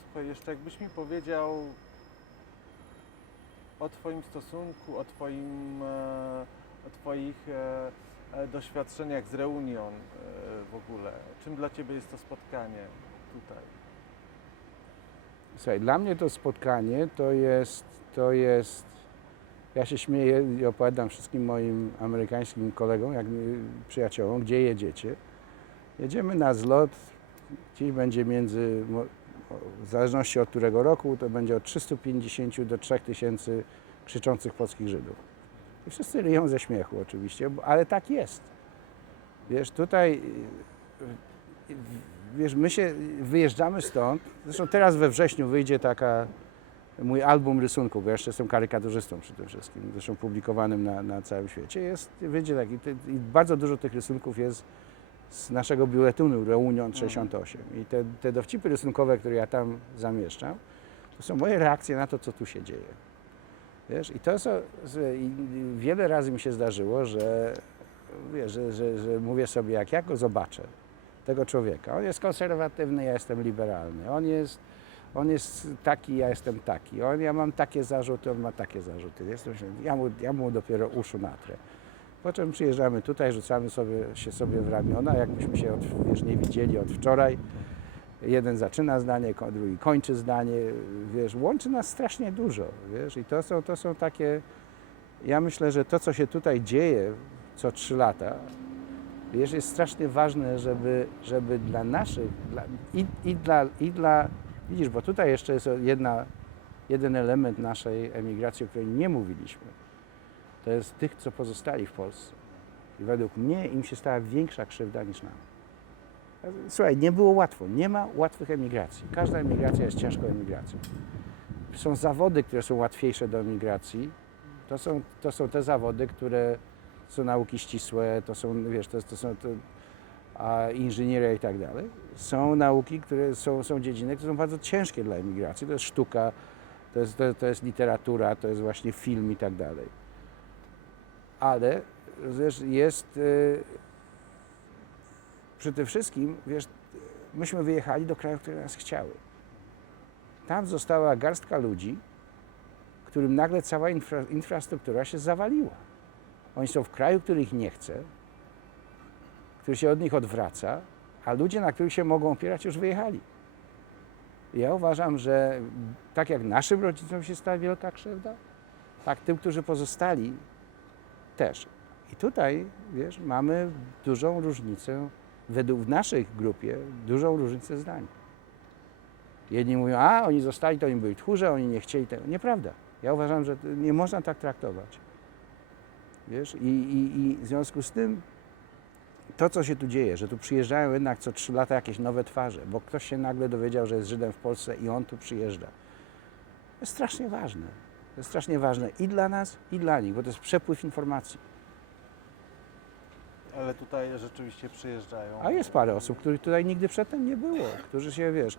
Słuchaj, jeszcze jakbyś mi powiedział o Twoim stosunku, o Twoim o Twoich doświadczeniach z Reunion w ogóle. Czym dla Ciebie jest to spotkanie tutaj? Słuchaj, dla mnie to spotkanie to jest, ja się śmieję i opowiadam wszystkim moim amerykańskim kolegom, przyjaciołom, gdzie jedziecie. Jedziemy na zlot, gdzieś będzie w zależności od którego roku, to będzie od 350 do 3000 krzyczących polskich Żydów. I wszyscy ryją ze śmiechu oczywiście, ale tak jest. Wiesz, tutaj, wiesz, my się wyjeżdżamy stąd, zresztą teraz we wrześniu wyjdzie mój album rysunków, bo ja jeszcze jestem karykaturzystą przy tym wszystkim, zresztą publikowanym na całym świecie. Wyjdzie taki, i bardzo dużo tych rysunków jest z naszego biuletynu Reunion 68. I te dowcipy rysunkowe, które ja tam zamieszczam, to są moje reakcje na to, co tu się dzieje. Wiesz, i wiele razy mi się zdarzyło, że, wiesz, że mówię sobie, jak ja go zobaczę, tego człowieka, on jest konserwatywny, ja jestem liberalny, on jest taki, ja jestem taki, ja mam takie zarzuty, on ma takie zarzuty. Ja mu dopiero uszu natrę. Po czym przyjeżdżamy tutaj, rzucamy się sobie w ramiona, jakbyśmy się wiesz, nie widzieli od wczoraj. Jeden zaczyna zdanie, drugi kończy zdanie, wiesz, łączy nas strasznie dużo, wiesz, i to są takie, ja myślę, że to, co się tutaj dzieje co 3 lata, wiesz, jest strasznie ważne, żeby dla naszych, widzisz, bo tutaj jeszcze jest jeden element naszej emigracji, o której nie mówiliśmy. To jest tych, co pozostali w Polsce. I według mnie im się stała większa krzywda niż nam. Słuchaj, nie było łatwo, nie ma łatwych emigracji. Każda emigracja jest ciężką emigracją. Są zawody, które są łatwiejsze do emigracji. To są te zawody, które są nauki ścisłe, to są, wiesz, inżynieria i tak dalej. Są nauki, które są dziedziny, które są bardzo ciężkie dla emigracji. To jest sztuka, to jest literatura, to jest właśnie film i tak dalej. Ale wiesz, przy tym wszystkim, wiesz, myśmy wyjechali do krajów, które nas chciały. Tam została garstka ludzi, którym nagle cała infrastruktura się zawaliła. Oni są w kraju, który ich nie chce, który się od nich odwraca, a ludzie, na których się mogą opierać, już wyjechali. Ja uważam, że tak jak naszym rodzicom się stała wielka krzywda, tak tym, którzy pozostali, też. I tutaj, wiesz, mamy dużą różnicę, w naszej grupie, dużą różnicę zdań. Jedni mówią, oni zostali, to oni byli tchórze, oni nie chcieli tego. Nieprawda. Ja uważam, że nie można tak traktować. Wiesz, i w związku z tym, to co się tu dzieje, że tu przyjeżdżają jednak co 3 lata jakieś nowe twarze, bo ktoś się nagle dowiedział, że jest Żydem w Polsce i on tu przyjeżdża. To jest strasznie ważne. To jest strasznie ważne i dla nas, i dla nich, bo to jest przepływ informacji. Ale tutaj rzeczywiście przyjeżdżają. A jest parę osób, których tutaj nigdy przedtem nie było,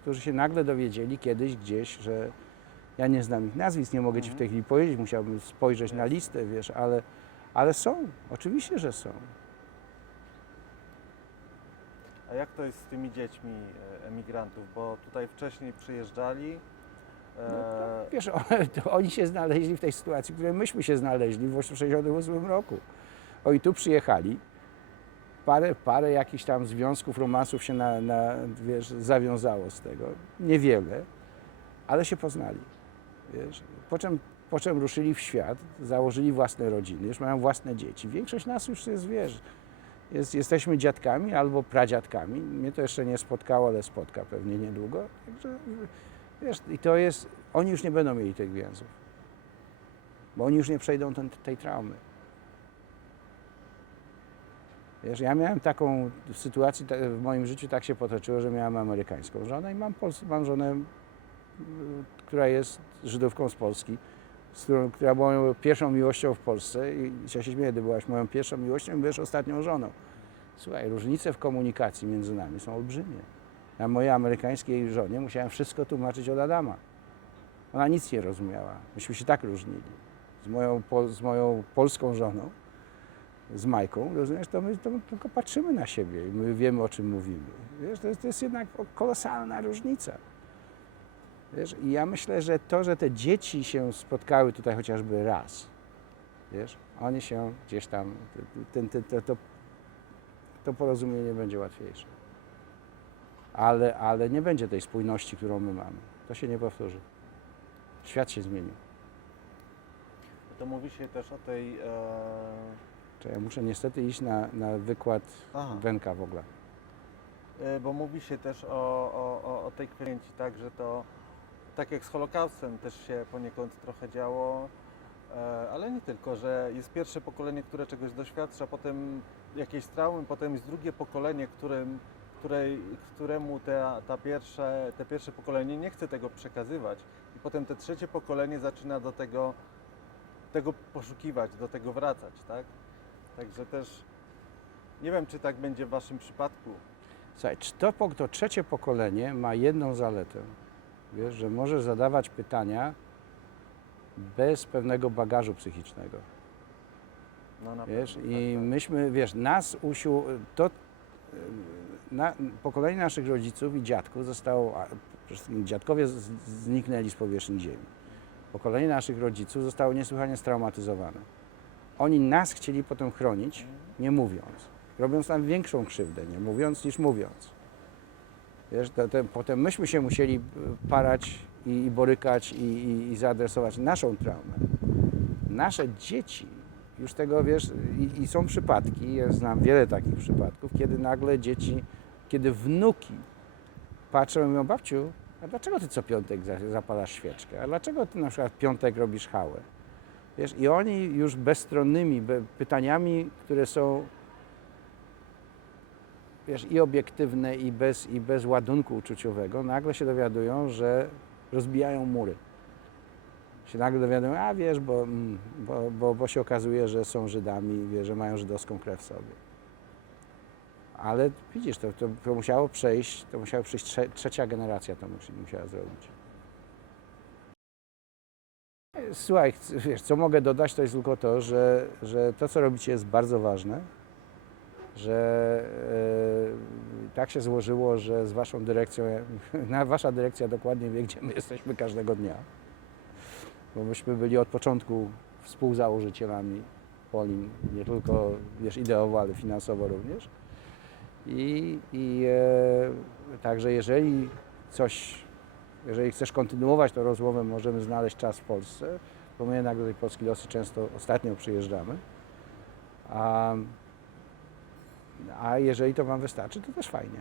którzy się nagle dowiedzieli kiedyś gdzieś, że ja nie znam ich nazwisk, nie mogę Ci w tej chwili powiedzieć, musiałbym spojrzeć na listę, wiesz, ale są, oczywiście, że są. A jak to jest z tymi dziećmi emigrantów? Bo tutaj wcześniej przyjeżdżali. Wiesz, oni się znaleźli w tej sytuacji, w której myśmy się znaleźli w 1968 roku. Oni tu przyjechali, parę jakichś tam związków, romansów się wiesz, zawiązało z tego. Niewiele, ale się poznali. Wiesz. Po czym ruszyli w świat, założyli własne rodziny, już mają własne dzieci. Większość nas już jest, wiesz, jesteśmy dziadkami albo pradziadkami. Mnie to jeszcze nie spotkało, ale spotka pewnie niedługo. Także, wiesz, i to jest, oni już nie będą mieli tych więzów, bo oni już nie przejdą tej traumy. Wiesz, ja miałem taką sytuację, w moim życiu tak się potoczyło, że miałem amerykańską żonę i mam żonę, która jest Żydówką z Polski, która była moją pierwszą miłością w Polsce i ja się śmieję, ty byłaś moją pierwszą miłością i byłeś ostatnią żoną. Słuchaj, różnice w komunikacji między nami są olbrzymie. Ja mojej amerykańskiej żonie musiałem wszystko tłumaczyć od Adama. Ona nic nie rozumiała. Myśmy się tak różnili. Z moją polską żoną, z Majką, rozumiesz, to my tylko patrzymy na siebie i my wiemy, o czym mówimy. Wiesz, to jest jednak kolosalna różnica. Wiesz, i ja myślę, że to, że te dzieci się spotkały tutaj chociażby raz, wiesz, oni się gdzieś tam, to porozumienie będzie łatwiejsze. Ale nie będzie tej spójności, którą my mamy. To się nie powtórzy. Świat się zmienił. To mówi się też o tej... Czyli ja muszę niestety iść na wykład Aha. Wenka w ogóle. Bo mówi się też o tej kwestii, tak, że to tak jak z Holokaustem też się poniekąd trochę działo, ale nie tylko, że jest pierwsze pokolenie, które czegoś doświadcza, potem jakieś traumy, potem jest drugie pokolenie, któremu te pierwsze pokolenie nie chce tego przekazywać i potem te trzecie pokolenie zaczyna do tego poszukiwać, do tego wracać, tak? Także też nie wiem, czy tak będzie w Waszym przypadku. Słuchaj, to trzecie pokolenie ma jedną zaletę, wiesz, że może zadawać pytania bez pewnego bagażu psychicznego. No, na Wiesz, pewno, i tak, tak. myśmy, wiesz, pokolenie naszych rodziców i dziadków zostało, przede wszystkim dziadkowie zniknęli z powierzchni ziemi. Pokolenie naszych rodziców zostało niesłychanie straumatyzowane. Oni nas chcieli potem chronić, nie mówiąc, robiąc nam większą krzywdę, nie mówiąc niż mówiąc. Wiesz, potem myśmy się musieli parać i borykać i zaadresować naszą traumę. Nasze dzieci już tego, wiesz, i są przypadki, ja znam wiele takich przypadków, kiedy nagle dzieci, kiedy wnuki patrzą i mówią: babciu, a dlaczego ty co piątek zapalasz świeczkę? A dlaczego ty na przykład w piątek robisz hałę? Wiesz, i oni już bezstronnymi pytaniami, które są, wiesz, i obiektywne, i bez ładunku uczuciowego, nagle się dowiadują, że rozbijają mury. Się nagle dowiadują, a wiesz, bo się okazuje, że są Żydami, wiesz, że mają żydowską krew w sobie. Ale widzisz, to musiała przejść trzecia generacja, to musiała zrobić. Słuchaj, wiesz, co mogę dodać, to jest tylko to, że to, co robicie, jest bardzo ważne, że tak się złożyło, że z waszą dyrekcją, wasza dyrekcja dokładnie wie, gdzie my jesteśmy każdego dnia. Bo myśmy byli od początku współzałożycielami Polin, nie tylko, wiesz, ideowo, ale finansowo również. Także jeżeli chcesz kontynuować tę rozmowę, możemy znaleźć czas w Polsce, bo my jednak do tej Polski dosyć często ostatnio przyjeżdżamy. A jeżeli to wam wystarczy, to też fajnie.